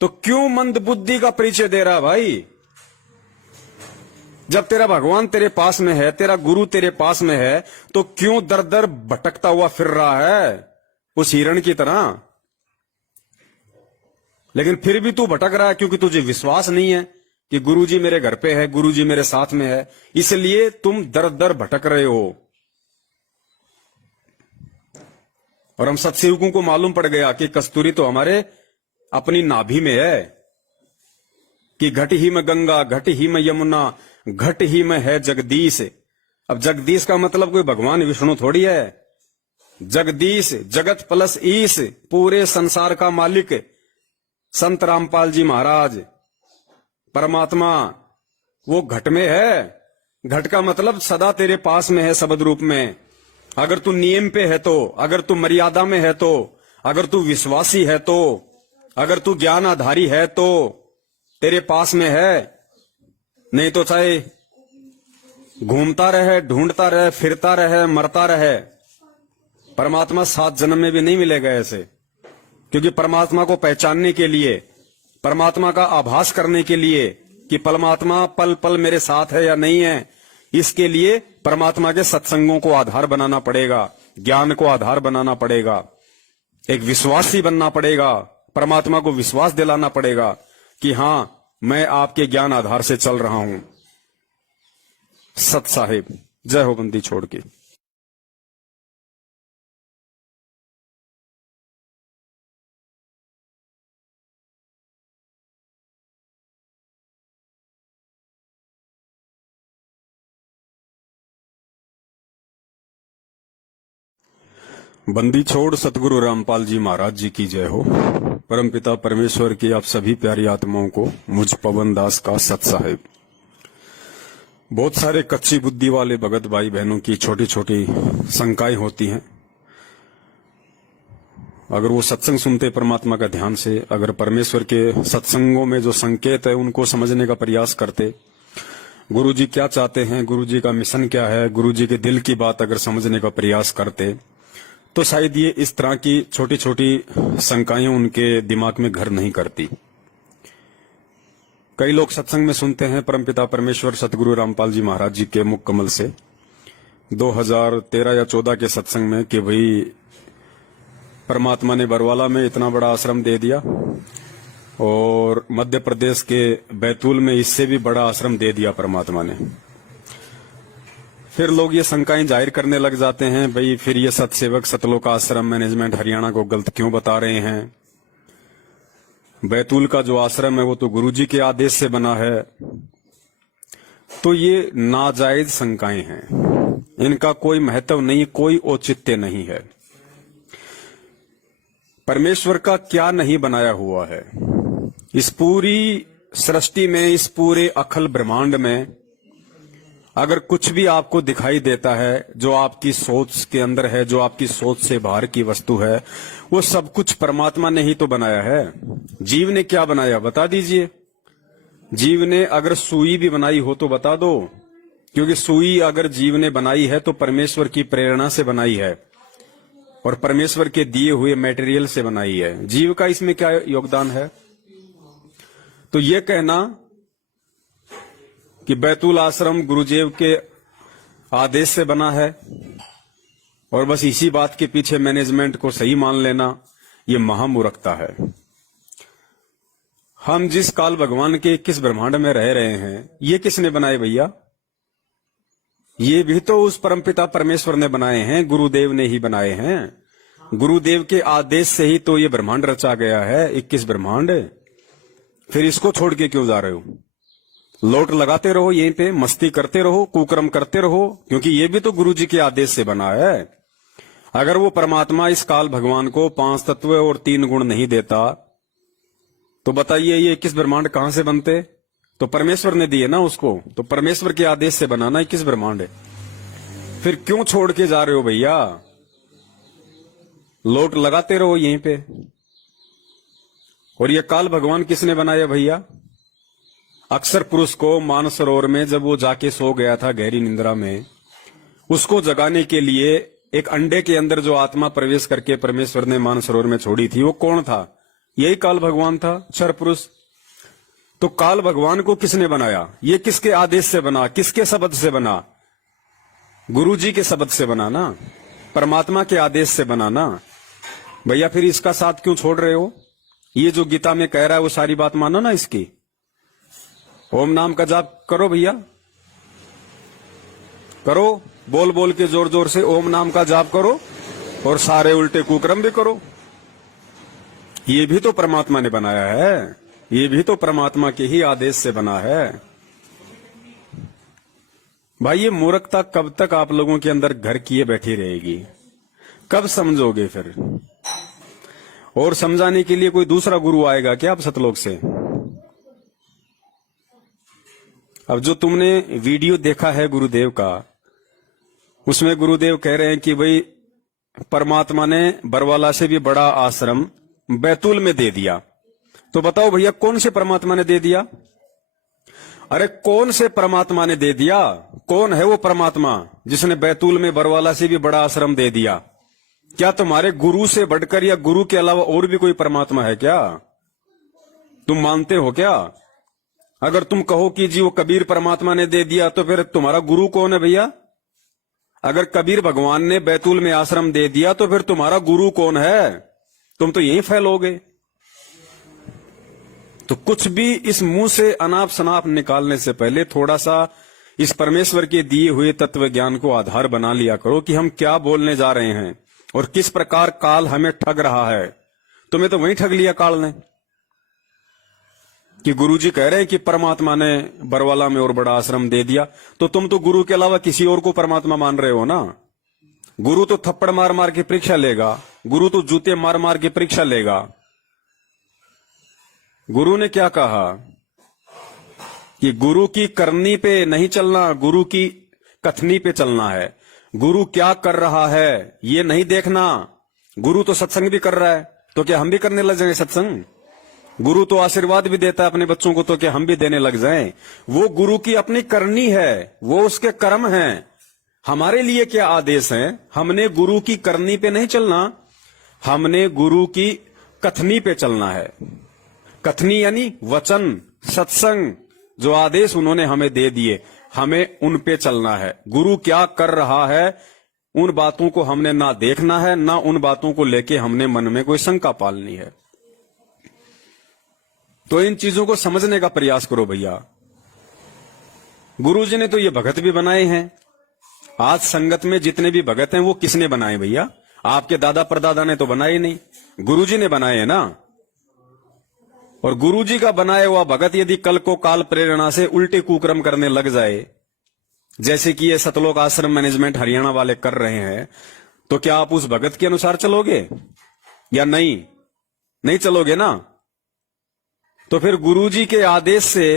तो क्यों मंद बुद्धि का परिचय दे रहा भाई? जब तेरा भगवान तेरे पास में है, तेरा गुरु तेरे पास में है, तो क्यों दर दर भटकता हुआ फिर रहा है उस हिरण की तरह? लेकिन फिर भी तू भटक रहा है क्योंकि तुझे विश्वास नहीं है कि गुरुजी मेरे घर पे है, गुरुजी मेरे साथ में है, इसलिए तुम दर दर भटक रहे हो। और हम सत्सेवकों को मालूम पड़ गया कि कस्तूरी तो हमारे अपनी नाभि में है, कि घट ही में गंगा, घट ही में यमुना, घट ही में है जगदीश। अब जगदीश का मतलब कोई भगवान विष्णु थोड़ी है। जगदीश जगत प्लस ईश, पूरे संसार का मालिक संत रामपाल जी महाराज परमात्मा, वो घट में है। घट का मतलब सदा तेरे पास में है शब्द रूप में। अगर तू नियम पे है तो, अगर तू मर्यादा में है तो, अगर तू विश्वासी है तो, अगर तू ज्ञान आधारी है तो तेरे पास में है। नहीं तो चाहे घूमता रहे, ढूंढता रहे, फिरता रहे, मरता रहे, परमात्मा 7 जन्म में भी नहीं मिलेगा ऐसे। क्योंकि परमात्मा को पहचानने के लिए, परमात्मा का आभास करने के लिए कि परमात्मा पल पल मेरे साथ है या नहीं है, इसके लिए परमात्मा के सत्संगों को आधार बनाना पड़ेगा, ज्ञान को आधार बनाना पड़ेगा, एक विश्वासी बनना पड़ेगा, परमात्मा को विश्वास दिलाना पड़ेगा कि हां मैं आपके ज्ञान आधार से चल रहा हूं। सत साहिब, जय हो बंदी छोड़ के। बंदी छोड़ सतगुरु रामपाल जी महाराज जी की जय हो। परमपिता परमेश्वर की आप सभी प्यारी आत्माओं को मुझ पवन दास का सत साहिब। बहुत सारे कच्ची बुद्धि वाले भगत भाई बहनों की छोटी छोटी शंकाएं होती हैं। अगर वो सत्संग सुनते परमात्मा का ध्यान से, अगर परमेश्वर के सत्संगों में जो संकेत है उनको समझने का प्रयास करते, गुरुजी क्या चाहते हैं, गुरुजी का मिशन क्या है, गुरुजी के दिल की बात अगर समझने का प्रयास करते, तो शायद ये इस तरह की छोटी छोटी शंकाएं उनके दिमाग में घर नहीं करती। कई लोग सत्संग में सुनते हैं परमपिता परमेश्वर सतगुरु रामपाल जी महाराज जी के मुख कमल से 2013 या 14 के सत्संग में कि भाई परमात्मा ने बरवाला में इतना बड़ा आश्रम दे दिया और मध्य प्रदेश के बैतूल में इससे भी बड़ा आश्रम दे दिया परमात्मा ने। फिर लोग ये शंकाएं जाहिर करने लग जाते हैं, भाई फिर ये सतसेवक सतलोक आश्रम मैनेजमेंट हरियाणा को गलत क्यों बता रहे हैं। बैतूल का जो आश्रम है वो तो गुरुजी के आदेश से बना है। तो ये नाजायज शंकाएं हैं, इनका कोई महत्व नहीं, कोई औचित्य नहीं है। परमेश्वर का क्या नहीं बनाया हुआ है इस पूरी सृष्टि में, इस पूरे अखिल ब्रह्मांड में। अगर कुछ भी आपको दिखाई देता है जो आपकी सोच के अंदर है, जो आपकी सोच से बाहर की वस्तु है, वो सब कुछ परमात्मा ने ही तो बनाया है। जीव ने क्या बनाया बता दीजिए। जीव ने अगर सुई भी बनाई हो तो बता दो, क्योंकि सुई अगर जीव ने बनाई है तो परमेश्वर की प्रेरणा से बनाई है और परमेश्वर के दिए हुए मटेरियल से बनाई है। जीव का इसमें क्या योगदान है। तो ये कहना कि बैतूल आश्रम गुरुदेव के आदेश से बना है और बस इसी बात के पीछे मैनेजमेंट को सही मान लेना, ये महामूर्खता है। हम जिस काल भगवान के किस ब्रह्मांड में रह रहे हैं, ये किसने बनाए भैया। ये भी तो उस परमपिता परमेश्वर ने बनाए हैं, गुरुदेव ने ही बनाए हैं। गुरुदेव के आदेश से ही तो ये ब्रह्मांड रचा गया है, 21 ब्रह्मांड। फिर इसको छोड़ के क्यों जा रहे हो। लोट लगाते रहो यहीं पे, मस्ती करते रहो, कुकर्म करते रहो, क्योंकि ये भी तो गुरुजी के आदेश से बना है। अगर वो परमात्मा इस काल भगवान को 5 तत्व और 3 गुण नहीं देता तो बताइए ये 21 ब्रह्मांड कहां से बनते। तो परमेश्वर ने दिए ना उसको, तो परमेश्वर के आदेश से बनाना 21 ब्रह्मांड है। फिर क्यों छोड़ के जा रहे हो भैया। लोट लगाते रहो यहीं पे। और ये काल भगवान किसने बनाया भैया। अक्षर पुरुष को मानसरोवर में जब वो जाके सो गया था गहरी निंद्रा में, उसको जगाने के लिए एक अंडे के अंदर जो आत्मा प्रवेश करके परमेश्वर ने मानसरोवर में छोड़ी थी, वो कौन था। यही काल भगवान था, अक्षर पुरुष। तो काल भगवान को किसने बनाया। ये किसके आदेश से बना, किसके शब्द से बना। गुरुजी के शब्द से बना ना, परमात्मा के आदेश से बना ना भैया। फिर इसका साथ क्यों छोड़ रहे हो। ये जो गीता में कह रहा है वो सारी बात मानो ना इसकी। ओम नाम का जाप करो भैया, करो, बोल बोल के जोर जोर से ओम नाम का जाप करो और सारे उल्टे कुकर्म भी करो। ये भी तो परमात्मा ने बनाया है, ये भी तो परमात्मा के ही आदेश से बना है। भाई ये मूर्खता कब तक आप लोगों के अंदर घर किए बैठी रहेगी, कब समझोगे फिर। और समझाने के लिए कोई दूसरा गुरु आएगा क्या आप सतलोक से। अब जो तुमने वीडियो देखा है गुरुदेव का, उसमें गुरुदेव कह रहे हैं कि भाई परमात्मा ने बरवाला से भी बड़ा आश्रम बैतूल में दे दिया। तो बताओ भैया कौन से परमात्मा ने दे दिया। अरे कौन से परमात्मा ने दे दिया। कौन है वो परमात्मा जिसने बैतूल में बरवाला से भी बड़ा आश्रम दे दिया। क्या तुम्हारे गुरु से बढ़कर या गुरु के अलावा और भी कोई परमात्मा है क्या। तुम मानते हो क्या। अगर तुम कहो कि जी वो कबीर परमात्मा ने दे दिया, तो फिर तुम्हारा गुरु कौन है भैया। अगर कबीर भगवान ने बैतूल में आश्रम दे दिया तो फिर तुम्हारा गुरु कौन है। तुम तो यहीं फैलोगे। तो कुछ भी इस मुंह से अनाप शनाप निकालने से पहले थोड़ा सा इस परमेश्वर के दिए हुए तत्व ज्ञान को आधार बना लिया करो कि हम क्या बोलने जा रहे हैं और किस प्रकार काल हमें ठग रहा है। तुम्हें तो वहीं ठग लिया काल ने कि गुरुजी कह रहे हैं कि परमात्मा ने बरवाला में और बड़ा आश्रम दे दिया, तो तुम तो गुरु के अलावा किसी और को परमात्मा मान रहे हो ना। गुरु तो थप्पड़ मार मार के परीक्षा लेगा, गुरु तो जूते मार मार के परीक्षा लेगा। गुरु ने क्या कहा कि गुरु की करनी पे नहीं चलना, गुरु की कथनी पे चलना है। गुरु क्या कर रहा है ये नहीं देखना। गुरु तो सत्संग भी कर रहा है, तो क्या हम भी करने लग जाएंगे सत्संग? गुरु तो आशीर्वाद भी देता है अपने बच्चों को, तो क्या हम भी देने लग जाएं? वो गुरु की अपनी करनी है, वो उसके कर्म हैं। हमारे लिए क्या आदेश है? हमने गुरु की करनी पे नहीं चलना, हमने गुरु की कथनी पे चलना है। कथनी यानी वचन, सत्संग, जो आदेश उन्होंने हमें दे दिए, हमें उन पे चलना है। गुरु क्या कर रहा है उन बातों को हमने ना देखना है, ना उन बातों को लेके हमने मन में कोई शंका पालनी है। तो इन चीजों को समझने का प्रयास करो भैया। गुरु जी ने तो ये भगत भी बनाए हैं। आज संगत में जितने भी भगत हैं वो किसने बनाए भैया? आपके दादा परदादा ने तो बनाए नहीं, गुरु जी ने बनाए हैं ना। और गुरु जी का बनाया हुआ भगत यदि कल को काल प्रेरणा से उल्टे कुक्रम करने लग जाए, जैसे कि ये सतलोक आश्रम मैनेजमेंट हरियाणा वाले कर रहे हैं, तो क्या आप उस भगत के अनुसार चलोगे या नहीं? नहीं चलोगे ना। तो फिर गुरुजी के आदेश से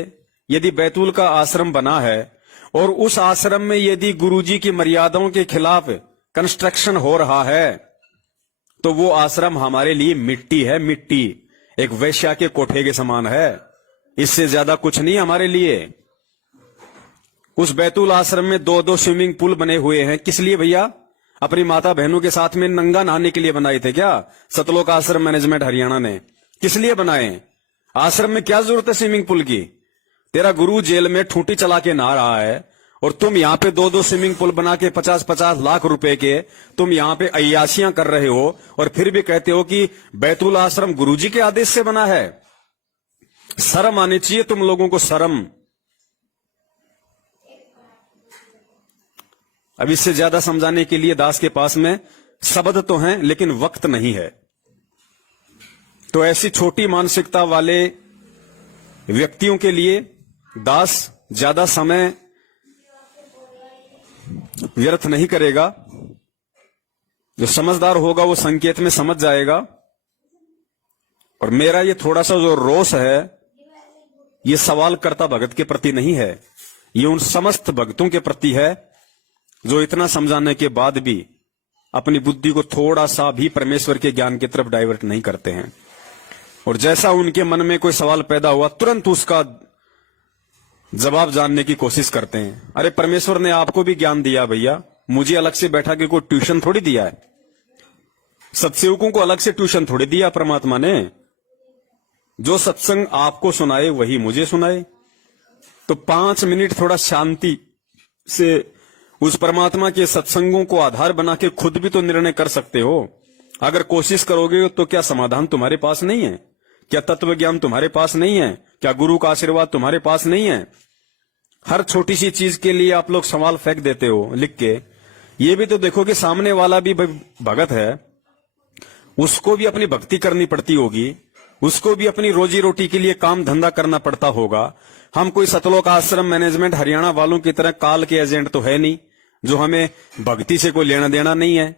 यदि बैतूल का आश्रम बना है और उस आश्रम में यदि गुरुजी की मर्यादाओं के खिलाफ कंस्ट्रक्शन हो रहा है, तो वो आश्रम हमारे लिए मिट्टी है, मिट्टी, एक वैश्या के कोठे के समान है। इससे ज्यादा कुछ नहीं हमारे लिए। उस बैतूल आश्रम में 2-2 स्विमिंग पूल बने हुए हैं। किस लिए भैया? अपनी माता बहनों के साथ में नंगा नहाने के लिए बनाए थे क्या सतलोक आश्रम मैनेजमेंट हरियाणा ने? किस लिए बनाए? आश्रम में क्या जरूरत है स्विमिंग पूल की? तेरा गुरु जेल में ठूंटी चला के नहा रहा है और तुम यहां पे 2-2 स्विमिंग पूल बना के 50-50 लाख रुपए के तुम यहां पे अय्यासियां कर रहे हो और फिर भी कहते हो कि बैतूल आश्रम गुरुजी के आदेश से बना है। शर्म आनी चाहिए तुम लोगों को, शर्म। अब इससे ज्यादा समझाने के लिए दास के पास में शब्द तो हैं लेकिन वक्त नहीं है। तो ऐसी छोटी मानसिकता वाले व्यक्तियों के लिए दास ज्यादा समय व्यर्थ नहीं करेगा। जो समझदार होगा वो संकेत में समझ जाएगा। और मेरा ये थोड़ा सा जो रोष है, ये सवाल करता भगत के प्रति नहीं है, ये उन समस्त भक्तों के प्रति है जो इतना समझाने के बाद भी अपनी बुद्धि को थोड़ा सा भी परमेश्वर के ज्ञान की तरफ डाइवर्ट नहीं करते हैं। और जैसा उनके मन में कोई सवाल पैदा हुआ तुरंत उसका जवाब जानने की कोशिश करते हैं। अरे परमेश्वर ने आपको भी ज्ञान दिया भैया, मुझे अलग से बैठा के कोई ट्यूशन थोड़ी दिया है। सत्सेवकों को अलग से ट्यूशन थोड़ी दिया परमात्मा ने। जो सत्संग आपको सुनाए वही मुझे सुनाए। तो 5 मिनट थोड़ा शांति से उस परमात्मा के सत्संगों को आधार बना के खुद भी तो निर्णय कर सकते हो। अगर कोशिश करोगे तो क्या समाधान तुम्हारे पास नहीं है? क्या तत्व ज्ञान तुम्हारे पास नहीं है? क्या गुरु का आशीर्वाद तुम्हारे पास नहीं है? हर छोटी सी चीज के लिए आप लोग सवाल फेंक देते हो लिख के। ये भी तो देखो कि सामने वाला भी भगत है, उसको भी अपनी भक्ति करनी पड़ती होगी, उसको भी अपनी रोजी रोटी के लिए काम धंधा करना पड़ता होगा। हम कोई सतलोक आश्रम मैनेजमेंट हरियाणा वालों की तरह काल के एजेंट तो है नहीं, जो हमें भक्ति से कोई लेना देना नहीं है,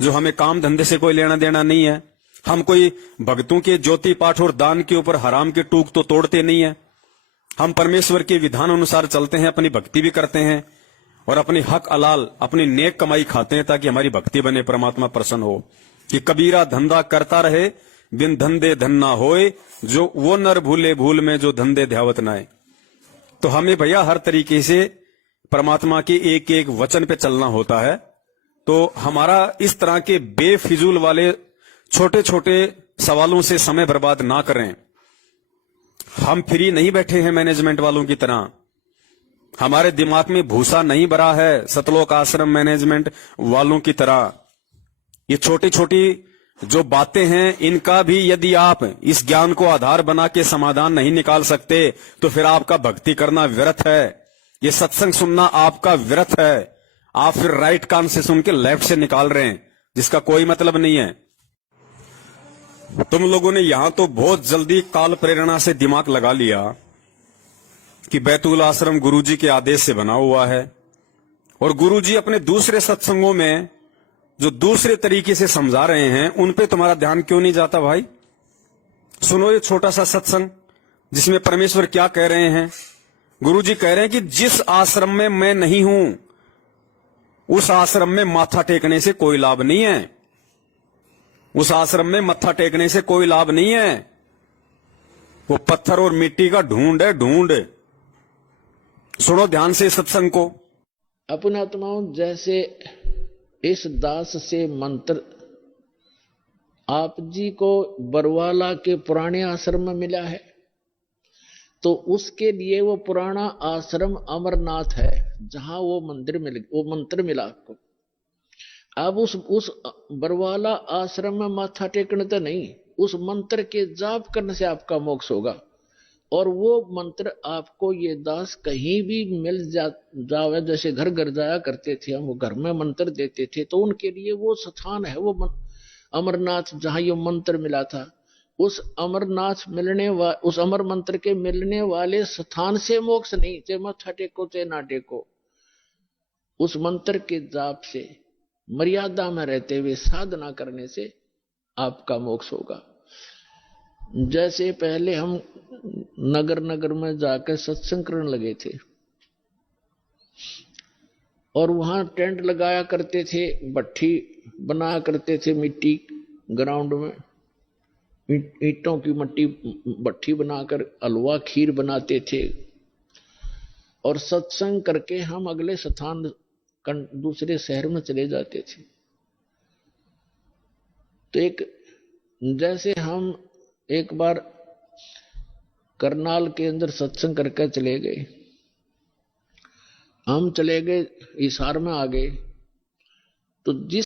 जो हमें काम धंधे से कोई लेना देना नहीं है। हम कोई भक्तों के ज्योति पाठ और दान के ऊपर हराम के टूक तो तोड़ते नहीं है। हम परमेश्वर के विधान अनुसार चलते हैं, अपनी भक्ति भी करते हैं और अपनी हक अलाल अपनी नेक कमाई खाते हैं ताकि हमारी भक्ति बने, परमात्मा प्रसन्न हो। कि कबीरा धंधा करता रहे बिन धंधे धन ना होए, जो वो नर भूले भूल में जो धंधे ध्यावत नाए। तो हमें भैया हर तरीके से परमात्मा के एक एक वचन पे चलना होता है। तो हमारा इस तरह के बेफिजूल वाले छोटे छोटे सवालों से समय बर्बाद ना करें। हम फ्री नहीं बैठे हैं मैनेजमेंट वालों की तरह, हमारे दिमाग में भूसा नहीं भरा है सतलोक आश्रम मैनेजमेंट वालों की तरह। ये छोटी छोटी जो बातें हैं, इनका भी यदि आप इस ज्ञान को आधार बना के समाधान नहीं निकाल सकते तो फिर आपका भक्ति करना व्यर्थ है, ये सत्संग सुनना आपका व्यर्थ है। आप फिर राइट कान से सुन के लेफ्ट से निकाल रहे हैं, जिसका कोई मतलब नहीं है। तुम लोगों ने यहां तो बहुत जल्दी काल प्रेरणा से दिमाग लगा लिया कि बैतूल आश्रम गुरुजी के आदेश से बना हुआ है, और गुरुजी अपने दूसरे सत्संगों में जो दूसरे तरीके से समझा रहे हैं उन पे तुम्हारा ध्यान क्यों नहीं जाता भाई? सुनो ये छोटा सा सत्संग जिसमें परमेश्वर क्या कह रहे हैं। गुरु जी कह रहे हैं कि जिस आश्रम में मैं नहीं हूं उस आश्रम में माथा टेकने से कोई लाभ नहीं है। उस आश्रम में मत्था टेकने से कोई लाभ नहीं है। वो पत्थर और मिट्टी का ढूंढ है, ढूंढ। सुनो ध्यान से सत्संग को। अपने आत्माओं, जैसे इस दास से मंत्र आप जी को बरवाला के पुराने आश्रम में मिला है, तो उसके लिए वो पुराना आश्रम अमरनाथ है जहां वो मंत्र मिला आपको। अब उस बरवाला आश्रम में माथा टेकने तो नहीं, उस मंत्र के जाप करने से आपका मोक्ष होगा। और वो मंत्र आपको ये दास कहीं भी मिल जावे, जैसे घर घर जाया करते थे हम, वो घर में मंत्र देते थे, तो उनके लिए वो स्थान है, वो अमरनाथ जहां ये मंत्र मिला था। उस अमरनाथ उस अमर मंत्र के मिलने वाले स्थान से मोक्ष नहीं, चाहे मत्था टेको चाहे ना टेको, उस मंत्र के जाप से मर्यादा में रहते हुए साधना करने से आपका मोक्ष होगा। जैसे पहले हम नगर नगर में जाकर सत्संग करने लगे थे और वहां टेंट लगाया करते थे, भट्ठी बनाया करते थे मिट्टी ग्राउंड में, ईंटों की मट्टी भट्ठी बनाकर हलवा खीर बनाते थे और सत्संग करके हम अगले स्थान दूसरे शहर में चले जाते थे। तो जैसे हम एक बार करनाल के अंदर सत्संग करके चले गए, हम चले गए हिसार में आ गए, तो जिस